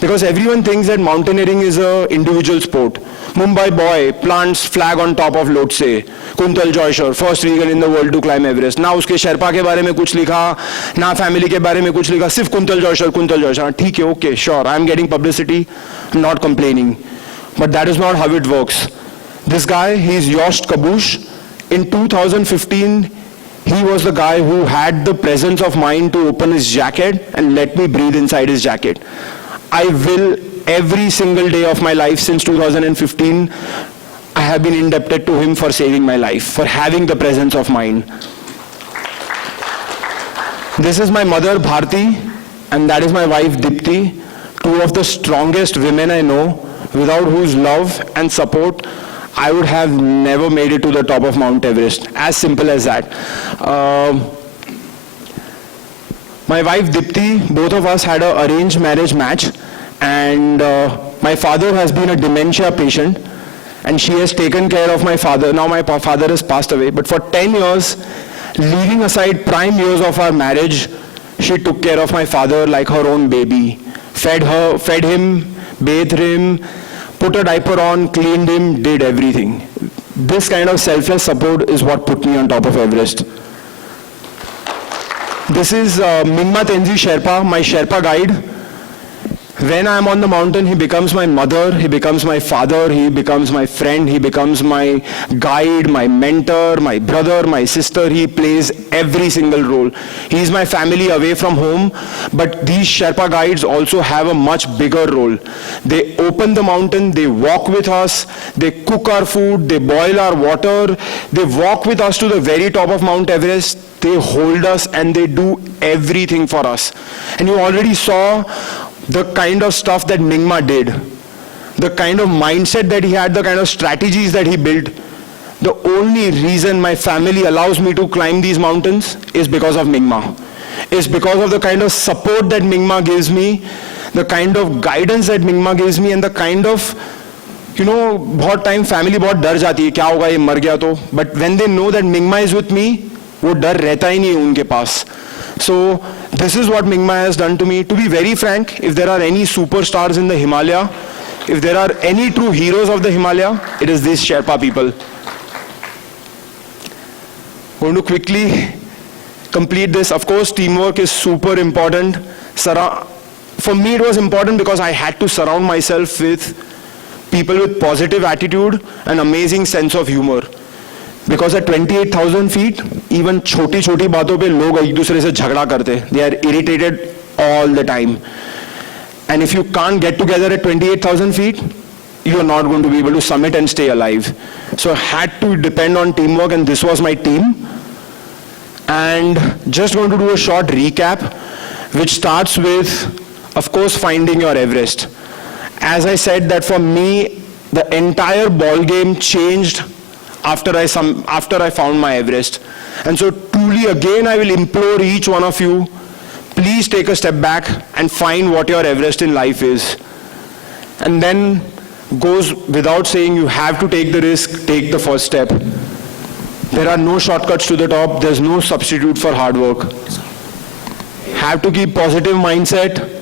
because everyone thinks that mountaineering is an individual sport. Mumbai boy plants flag on top of Lhotse. Kuntal Joyshore, first vegan in the world to climb Everest. ना उसके शेरपा के बारे में कुछ लिखा, ना family के बारे में कुछ लिखा, सिर्फ कुंतल जॉयशोर. ठीक है, okay, sure, I'm getting publicity, I'm not complaining. But that is not how it works. This guy, he's Jost Kabush. In 2015, he was the guy who had the presence of mind to open his jacket and let me breathe inside his jacket. I will, every single day of my life since 2015, I have been indebted to him for saving my life, for having the presence of mind. This is my mother, Bharti, and that is my wife, Dipti, two of the strongest women I know, without whose love and support, I would have never made it to the top of Mount Everest. As simple as that. My wife Dipti, both of us had an arranged marriage match, and my father has been a dementia patient, and she has taken care of my father. Now my father has passed away, but for 10 years, leaving aside prime years of our marriage, she took care of my father like her own baby. Fed him, bathed him, put a diaper on, cleaned him, did everything. This kind of selfless support is what put me on top of Everest. This is Mingma Tenzing Sherpa, my Sherpa guide. When I am on the mountain, he becomes my mother, he becomes my father, he becomes my friend, he becomes my guide, my mentor, my brother, my sister. He plays every single role. He is my family away from home, but these Sherpa guides also have a much bigger role. They open the mountain, they walk with us, they cook our food, they boil our water, they walk with us to the very top of Mount Everest, they hold us and they do everything for us. And you already saw the kind of stuff that Nyingma did, the kind of mindset that he had, the kind of strategies that he built. The only reason my family allows me to climb these mountains is because of Nyingma. It's because of the kind of support that Nyingma gives me, the kind of guidance that Nyingma gives me, and the kind of, बहुत time family बहुत डर जाती है, क्या होगा ये मर गया तो, but when they know that Nyingma is with me, वो डर रहता ही नहीं उनके पास. So this is what Nyingma has done to me. To be very frank, if there are any superstars in the Himalaya, if there are any true heroes of the Himalaya, it is these Sherpa people. Going to quickly complete this. Of course, teamwork is super important. For me, it was important because I had to surround myself with people with positive attitude and amazing sense of humor. Because at 28,000 feet, even छोटी-छोटी बातों पे लोग एक दूसरे से झगड़ा करते. They are irritated all the time. And if you can't get together at 28,000 feet, you are not going to be able to summit and stay alive. So I had to depend on teamwork, and this was my team. And just going to do a short recap, which starts with, of course, finding your Everest. As I said that for me, the entire ball game changed after I found my Everest. And so truly again I will implore each one of you, please take a step back and find what your Everest in life is. And then goes without saying, you have to take the risk, take the first step. There are no shortcuts to the top, there's no substitute for hard work. Have to keep positive mindset,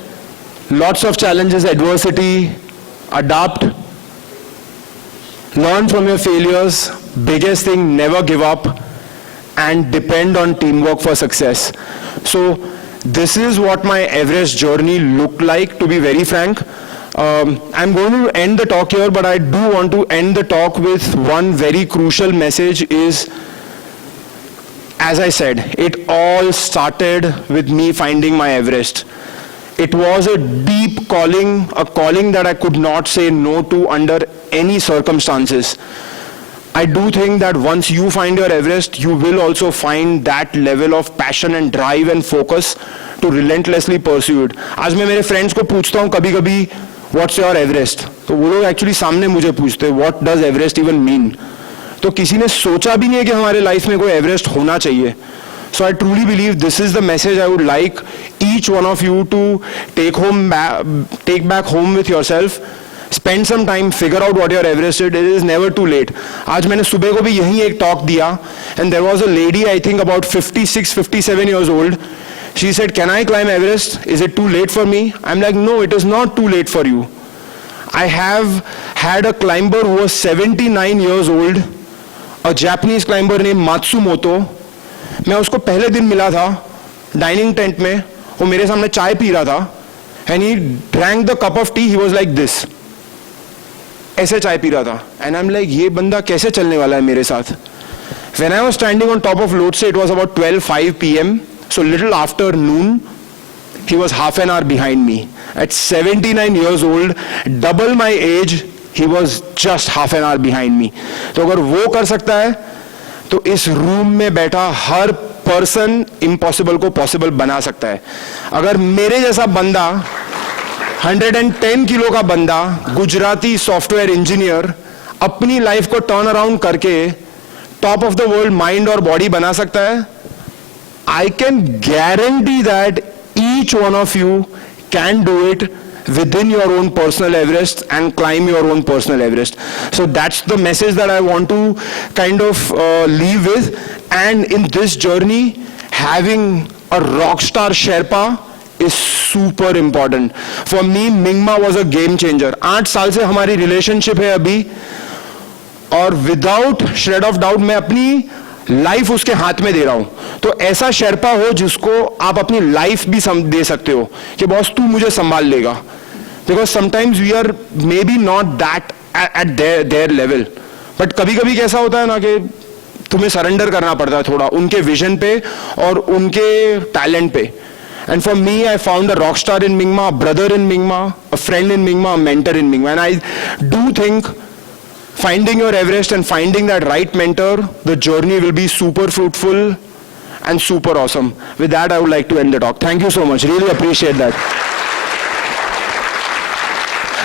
lots of challenges, adversity, adapt, learn from your failures. Biggest thing, never give up, and depend on teamwork for success. So this is what my Everest journey looked like, to be very frank. I'm going to end the talk here, but I do want to end the talk with one very crucial message is, as I said, it all started with me finding my Everest. It was a deep calling, a calling that I could not say no to under any circumstances. I do think that once you find your Everest, you will also find that level of passion and drive and focus to relentlessly pursue it. आज मैं मेरे friends को पूछता हूँ कभी-कभी, what's your Everest? तो वो लोग actually सामने मुझे पूछते हैं, what does Everest even mean? तो किसी ने सोचा भी नहीं है कि हमारे life में कोई Everest होना चाहिए. So I truly believe this is the message I would like each one of you to take back home with yourself. Spend some time, figure out what your Everest is. It is never too late. आज मैंने सुबह को भी यहीं एक talk दिया, and there was a lady, I think about 56, 57 years old. She said, "Can I climb Everest? Is it too late for me?" I'm like, "No, it is not too late for you." I have had a climber who was 79 years old, a Japanese climber named Matsumoto. मैं उसको पहले दिन मिला था dining tent में, वो मेरे सामने चाय पी रहा था, and he drank the cup of tea. He was like this. ऐसे चाय पी रहा था, and I'm like, ये बंदा कैसे चलने वाला है मेरे साथ? When I was standing on top of Lhotse, it was about 12:05 p.m. So little after noon, he was half an hour behind me. At 79 years old, double my age, he was just half an hour behind me. तो अगर वो कर सकता है, तो इस room में बैठा हर पर्सन इम्पॉसिबल को पॉसिबल बना सकता है. अगर मेरे जैसा बंदा 110 किलो का बंदा, गुजराती सॉफ्टवेयर इंजीनियर, अपनी लाइफ को टर्न अराउंड करके top of the world mind और बॉडी बना सकता है, I can guarantee that each one of you can do it within your own personal Everest and climb your own personal Everest. So that's the message that I want to kind of leave with. And in this journey, having a rock star Sherpa is super important. For me, Nyingma was a game changer. 8 साल से हमारी relationship है अभी, और without shred of doubt मैं अपनी life उसके हाथ में दे रहा हूं. तो ऐसा शेरपा हो जिसको आप अपनी लाइफ भी दे सकते हो कि बॉस तू मुझे संभाल लेगा. because sometimes we are maybe not that at their level. But कभी-कभी कैसा होता है ना कि तुम्हें surrender करना पड़ता है थोड़ा उनके vision पे और उनके talent पे. And for me, I found a rock star in Mingma, a brother in Mingma, a friend in Mingma, a mentor in Mingma. And I do think finding your Everest and finding that right mentor, the journey will be super fruitful and super awesome. With that, I would like to end the talk. Thank you so much. Really appreciate that.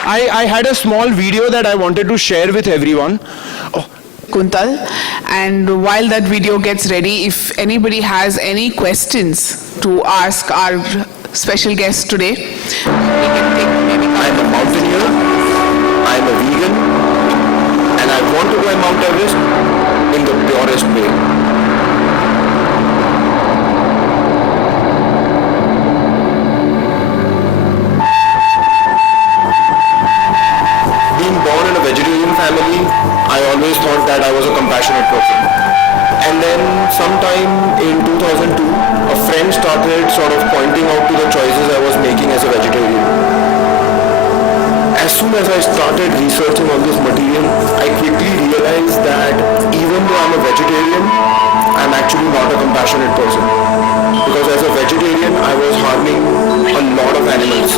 I had a small video that I wanted to share with everyone. Kuntal. And while that video gets ready, if anybody has any questions to ask our special guest today, we can take maybe. I'm a mountaineer, I'm a vegan, and I want to climb Mount Everest in the purest way. Being born in a vegetarian family, I always thought that I was a compassionate person. And then sometime in 2002, a friend started sort of pointing out to the choices I was making as a vegetarian. As soon as I started researching all this material, I quickly realized that even though I'm a vegetarian, I'm actually not a compassionate person. Because as a vegetarian, I was harming a lot of animals.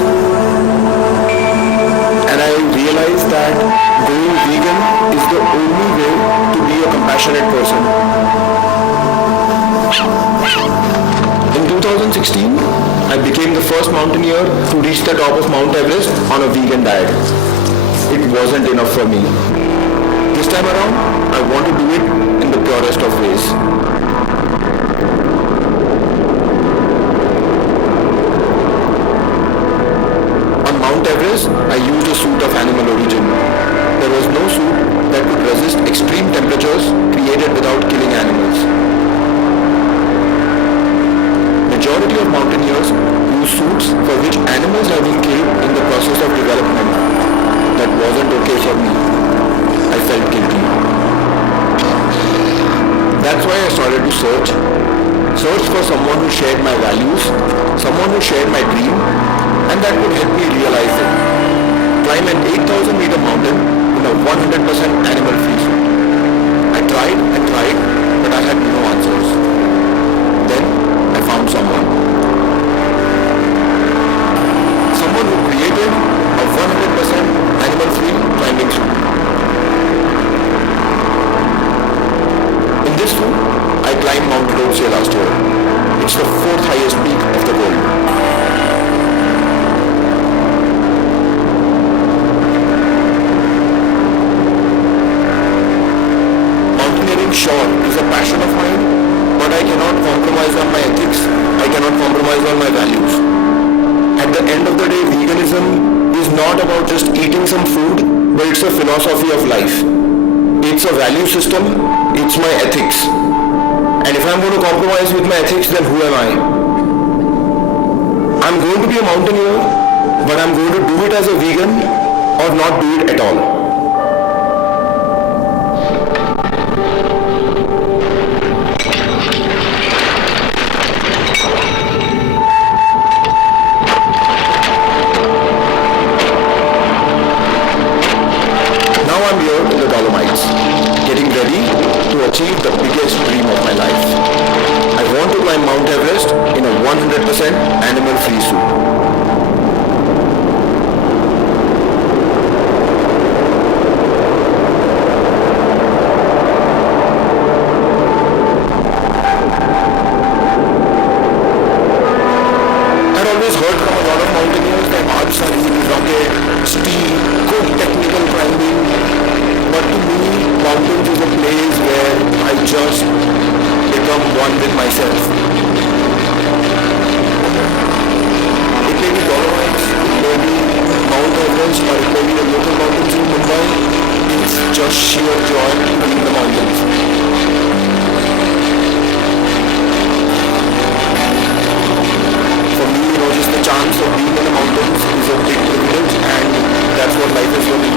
And I realized that going vegan is the only way to be a compassionate person. In 2016, I became the first mountaineer to reach the top of Mount Everest on a vegan diet. It wasn't enough for me. This time around, I want to do it in the purest of ways. On Mount Everest, I used a suit of animal origin. There was no suit that could resist extreme temperatures created without killing animals. Majority of mountaineers use suits for which animals have been killed in the process of development. That wasn't okay for me. I felt guilty. That's why I started to search for someone who shared my values, someone who shared my dream, and that would help me realize it. Climb an 8,000 meter mountain in a 100% animal free suit. I tried and tried, but I had no answers. Then I found someone. Someone who created a 100% animal free climbing suit. In this suit, I climbed Mount Lhotse last year. It's the 4th highest peak of the world. Mountaineering, sure, is a passion of mine, but I cannot compromise on my ethics. I cannot compromise on my values. At the end of the day, veganism is not about just eating some food, but it's a philosophy of life. It's a value system, it's my ethics. And if I'm going to compromise with my ethics, then who am I? I'm going to be a mountaineer, but I'm going to do it as a vegan or not do it at all. Now I'm here in the Dolomites, getting ready to achieve the biggest dream of my life. I want to climb Mount Everest in a 100% animal-free suit. I'd always heard from a lot of mountaineers that archery, rugged, steep, good technical climbing. But to me, mountains is a place where I just become one with myself. It may be Dolomites, it may be Mount Everest, or it may be the local mountains in Mumbai. It's just sheer joy in the mountains. For me, just the chance of being in the mountains is a big privilege, and that's what life is for me.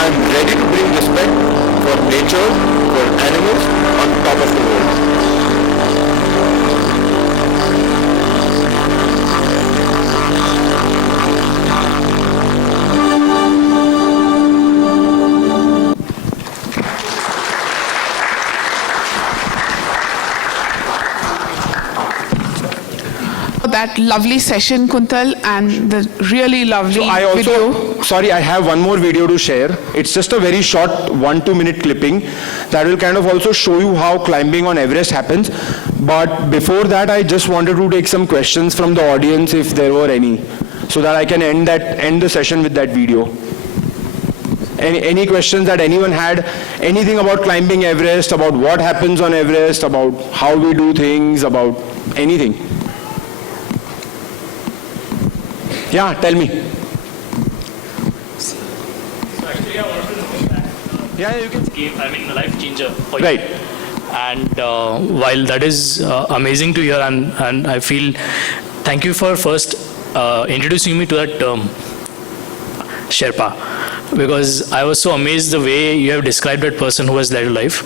I'm ready to bring respect for nature, for animals on top of the world. that lovely session, Kuntal, and the really lovely I also, video. sorry, I have one more video to share. It's just a very short 1-2 minute clipping that will kind of also show you how climbing on Everest happens. But before that, I just wanted to take some questions from the audience if there were any, so that I can end the session with that video. Any questions that anyone had? Anything about climbing Everest, about what happens on Everest, about how we do things, about anything? Yeah, tell me. Actually, I wanted to know that Yeah, you can. game, I mean, a life changer for you. Right. And while that is amazing to hear, and I feel, thank you for first introducing me to that term, Sherpa, because I was so amazed the way you have described that person who has led a life.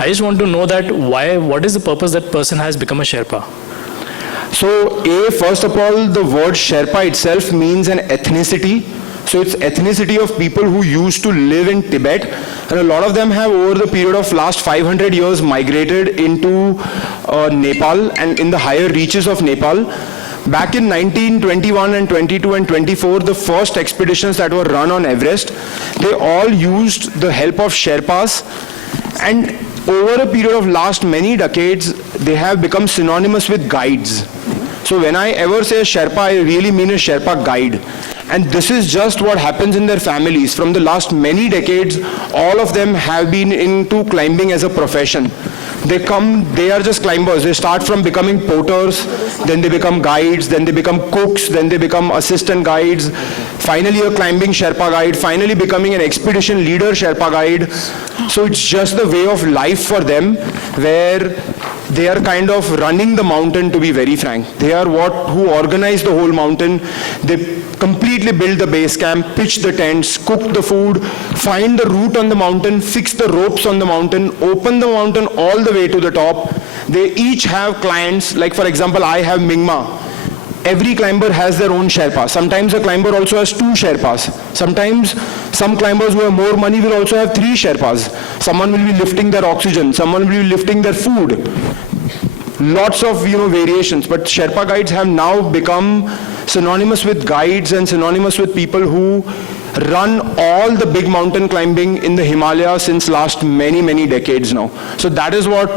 I just want to know that what is the purpose that person has become a Sherpa? So, first of all, the word Sherpa itself means an ethnicity. So it's ethnicity of people who used to live in Tibet, and a lot of them have over the period of last 500 years migrated into Nepal and in the higher reaches of Nepal. Back in 1921 and 22 and 24, the first expeditions that were run on Everest, they all used the help of Sherpas, and over a period of last many decades, they have become synonymous with guides. So when I ever say Sherpa, I really mean a Sherpa guide. And this is just what happens in their families. From the last many decades, all of them have been into climbing as a profession. They are just climbers. They start from becoming porters, then they become guides, then they become cooks, then they become assistant guides, finally a climbing Sherpa guide, finally becoming an expedition leader Sherpa guide. So it's just the way of life for them, where they are kind of running the mountain, to be very frank. They are who organize the whole mountain. They completely build the base camp, pitch the tents, cook the food, find the route on the mountain, fix the ropes on the mountain, open the mountain all the way to the top. They each have clients, like for example, I have Mingma. Every climber has their own Sherpa. Sometimes a climber also has 2 Sherpas. Sometimes some climbers who have more money will also have 3 Sherpas. Someone will be lifting their oxygen, someone will be lifting their food. Lots of variations, but Sherpa guides have now become synonymous with guides and synonymous with people who run all the big mountain climbing in the Himalayas since last many decades now. So that is what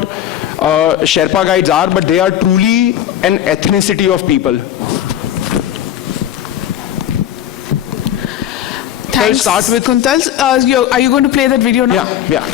Sherpa guides are, but they are truly an ethnicity of people. Thanks, So I'll start with Kuntal. Are you going to play that video now? yeah.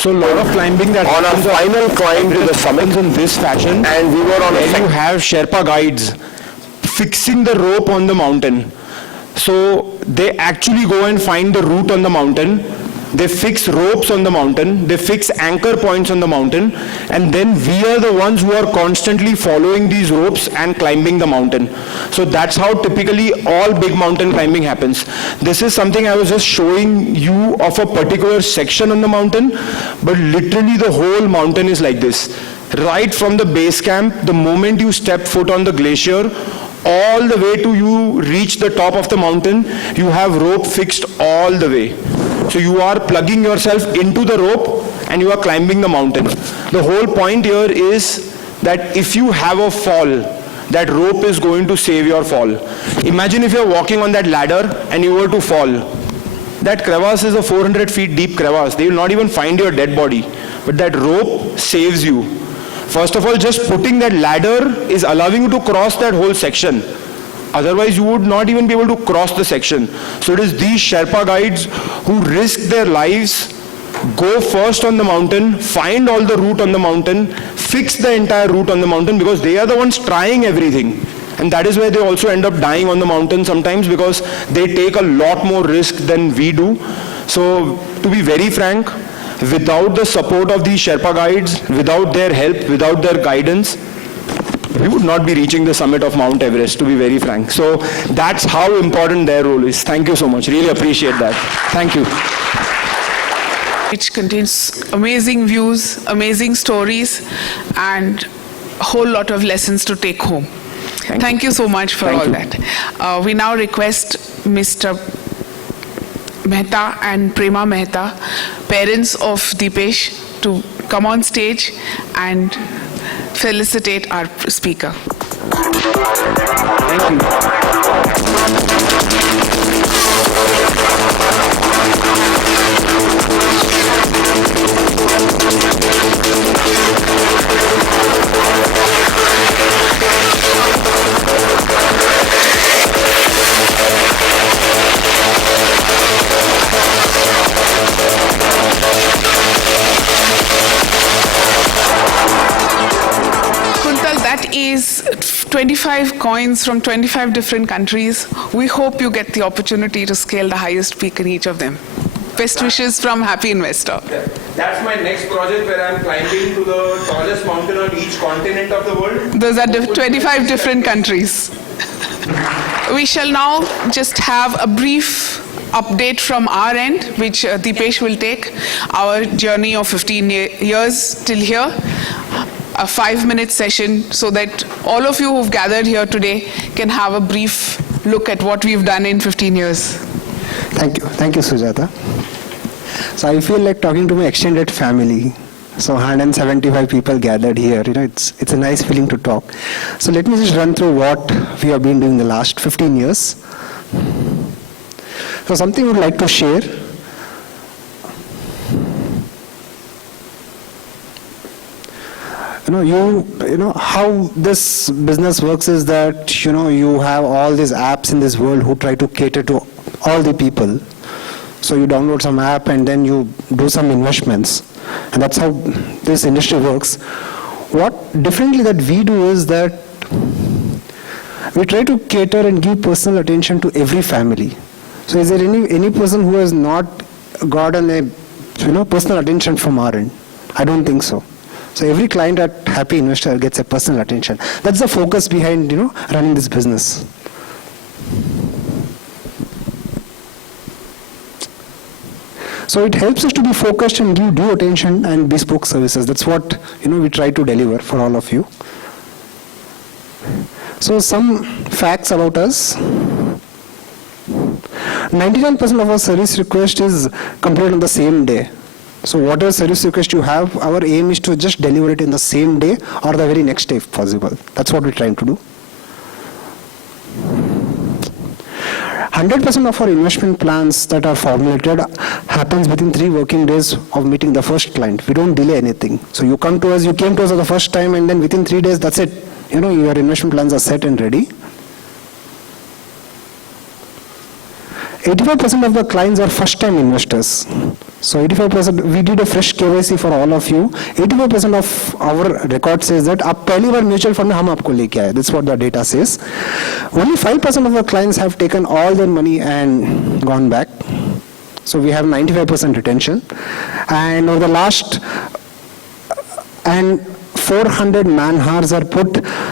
So a lot of climbing that On our happens final climb to the summit, in this fashion, and we were on a where you have Sherpa guides fixing the rope on the mountain. So they actually go and find the route on the mountain. They fix ropes on the mountain, they fix anchor points on the mountain, and then we are the ones who are constantly following these ropes and climbing the mountain. So that's how typically all big mountain climbing happens. This is something I was just showing you of a particular section on the mountain, but literally the whole mountain is like this. Right from the base camp, the moment you step foot on the glacier, all the way to you reach the top of the mountain, you have rope fixed all the way. So you are plugging yourself into the rope and you are climbing the mountain. The whole point here is that if you have a fall, that rope is going to save your fall. Imagine if you're walking on that ladder and you were to fall. That crevasse is a 400 feet deep crevasse. They will not even find your dead body. But that rope saves you. First of all, just putting that ladder is allowing you to cross that whole section. Otherwise, you would not even be able to cross the section. So it is these Sherpa guides who risk their lives, go first on the mountain, find all the route on the mountain, fix the entire route on the mountain, because they are the ones trying everything. And that is why they also end up dying on the mountain sometimes, because they take a lot more risk than we do. So to be very frank, without the support of these Sherpa guides, without their help, without their guidance, we would not be reaching the summit of Mount Everest, to be very frank. So that's how important their role is. Thank you so much. Really appreciate that. Thank you. Which contains amazing views, amazing stories, and a whole lot of lessons to take home. Thank you so much for all that. We now request Mr. Mehta and Prema Mehta, parents of Deepesh, to come on stage and felicitate our speaker. Thank you. Kuntal, that is 25 coins from 25 different countries. We hope you get the opportunity to scale the highest peak in each of them. Best wishes from Happy Investor. That's my next project, where I'm climbing to the tallest mountain on each continent of the world. Those are 25 different countries. We shall now just have a brief update from our end, which Deepesh will take, our journey of 15 years till here. A 5-minute session so that all of you who've gathered here today can have a brief look at what we've done in 15 years. Thank you, Sujata. So I feel like talking to my extended family. So 175 people gathered here. It's a nice feeling to talk. So let me just run through what we have been doing the last 15 years. So something I would like to share. How this business works is that, you have all these apps in this world who try to cater to all the people. So you download some app and then you do some investments. And that's how this industry works. What differently that we do is that we try to cater and give personal attention to every family. So is there any person who has not gotten a personal attention from our end? I don't think so. So every client at Happy Investor gets a personal attention. That's the focus behind running this business. So it helps us to be focused and give due attention and bespoke services. That's what we try to deliver for all of you. So some facts about us. 99% of our service request is completed on the same day. So whatever service request you have, our aim is to just deliver it in the same day or the very next day if possible. That's what we're trying to do. 100% of our investment plans that are formulated happens within 3 working days of meeting the first client. We don't delay anything. So you came to us for the first time, and then within 3 days, that's it. Your investment plans are set and ready. 85% of the clients are first-time investors. So 85%, we did a fresh KYC for all of you. 85% of our record says that आप पहली बार mutual fund में हम आपको लेके आए. That's what the data says. Only 5% of the clients have taken all their money and gone back. So we have 95% retention. And over the last, and 400 man hours are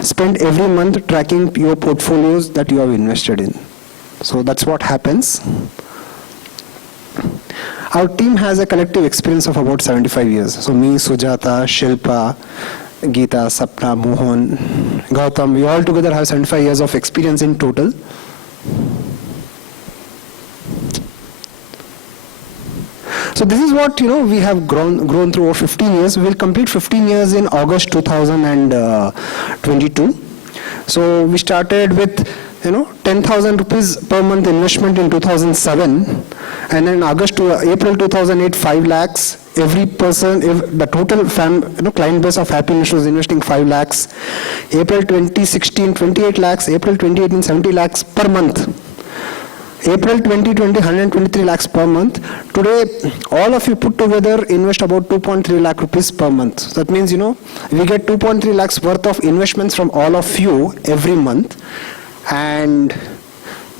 spent every month tracking your portfolios that you have invested in. So that's what happens. Our team has a collective experience of about 75 years. So me, Sujata, Shilpa, Geeta, Sapna, Mohan, Gautam, we all together have 75 years of experience in total. So this is what, we have grown through over 15 years. We will complete 15 years in August 2022. So we started with 10,000 rupees per month investment in 2007, and then August to April 2008, 5 lakhs. Every person, the total client base of Happy Investors was investing 5 lakhs. April 2016, 28 lakhs. April 2018, 70 lakhs per month. April 2020, 123 lakhs per month. Today, all of you put together invest about 2.3 lakh rupees per month. So that means, we get 2.3 lakhs worth of investments from all of you every month. And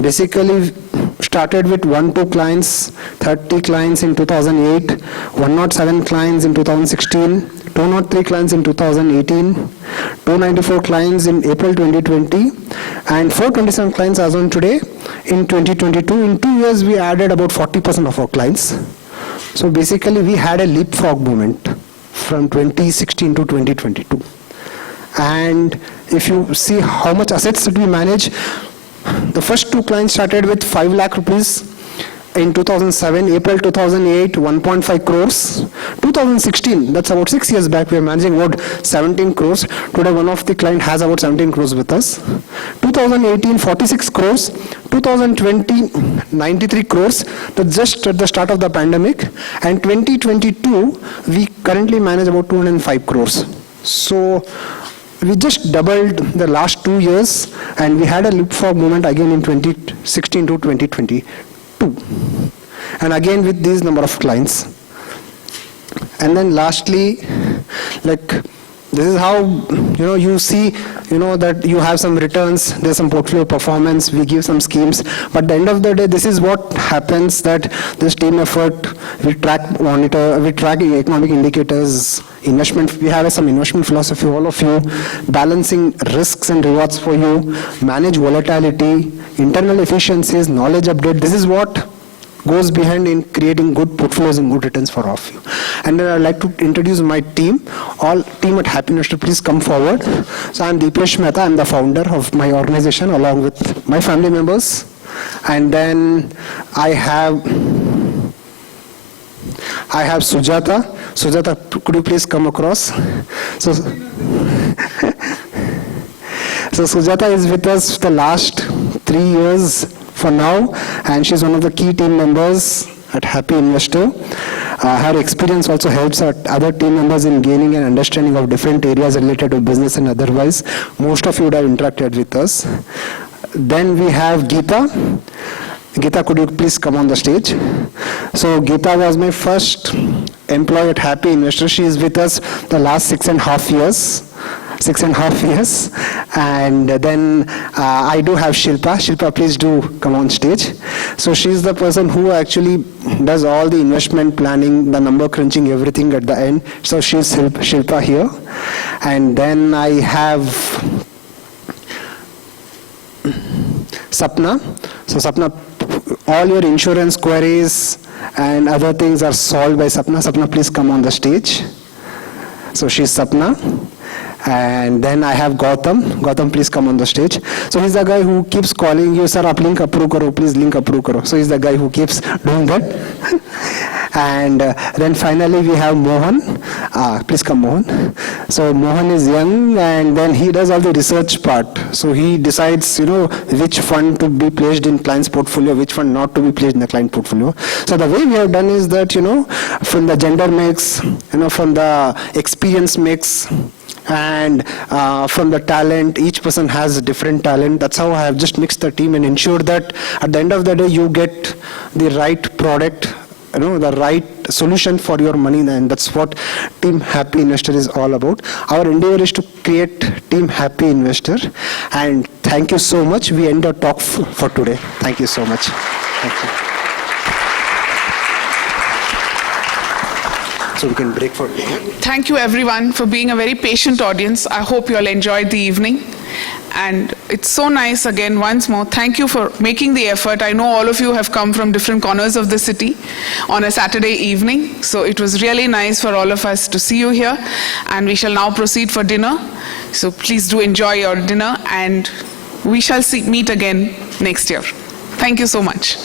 basically started with 1-2 clients, 30 clients in 2008, 107 clients in 2016, 203 clients in 2018, 294 clients in April 2020, and 427 clients as on today in 2022. In 2 years, we added about 40% of our clients. So basically, we had a leapfrog movement from 2016 to 2022. And if you see how much assets that we manage, the first 2 clients started with 5 lakh rupees in 2007, April 2008, 1.5 crores. 2016, that's about 6 years back, we are managing about 17 crores. Today, one of the client has about 17 crores with us. 2018, 46 crores. 2020, 93 crores. That's just at the start of the pandemic. And 2022, we currently manage about 205 crores. So we just doubled the last 2 years, and we had a leapfrog moment again in 2016 to 2022. And again with these number of clients. And then lastly, this is how, you see, that you have some returns, there's some portfolio performance, we give some schemes. But at the end of the day, this is what happens, that this team effort, we track economic indicators, investment, we have some investment philosophy, all of you, balancing risks and rewards for you, manage volatility, internal efficiencies, knowledge update. This is what goes behind in creating good portfolios and good returns for all of you. And then I'd like to introduce my team. All team at Happy Investor, please come forward. So I'm Deepesh Mehta, I'm the founder of my organization along with my family members. And then I have Sujata. Sujata, could you please come across? So Sujata is with us for the last 3 years for now, and she's one of the key team members at Happy Investor. Her experience also helps other team members in gaining an understanding of different areas related to business and otherwise. Most of you would have interacted with us. Then we have Geeta. Geeta, could you please come on the stage? So Geeta was my first employee at Happy Investor. She is with us the last 6.5 years. 6.5 years. And then I do have Shilpa. Shilpa, please do come on stage. So she's the person who actually does all the investment planning, the number crunching, everything at the end. So she's Shilpa here. And then I have Sapna. So Sapna, all your insurance queries and other things are solved by Sapna. Sapna, please come on the stage. So she's Sapna. And then I have Gautam. Gautam, please come on the stage. So he's the guy who keeps calling you, sir, aap link approve karo, please link approve karo. So he's the guy who keeps doing that. And then finally we have Mohan. Please come, Mohan. So Mohan is young, and then he does all the research part. So he decides, which fund to be placed in client's portfolio, which fund not to be placed in the client portfolio. So the way we have done is that, from the gender mix, from the experience mix, and from the talent, each person has a different talent. That's how I have just mixed the team and ensured that at the end of the day you get the right product, the right solution for your money, and that's what Team Happy Investor is all about. Our endeavor is to create Team Happy Investor, and thank you so much. We end our talk for today. Thank you so much. Thank you. So we can break for dinner. Thank you everyone for being a very patient audience. I hope you all enjoyed the evening. And it's so nice again, once more, thank you for making the effort. I know all of you have come from different corners of the city on a Saturday evening. So it was really nice for all of us to see you here. And we shall now proceed for dinner. So please do enjoy your dinner, and we shall meet again next year. Thank you so much.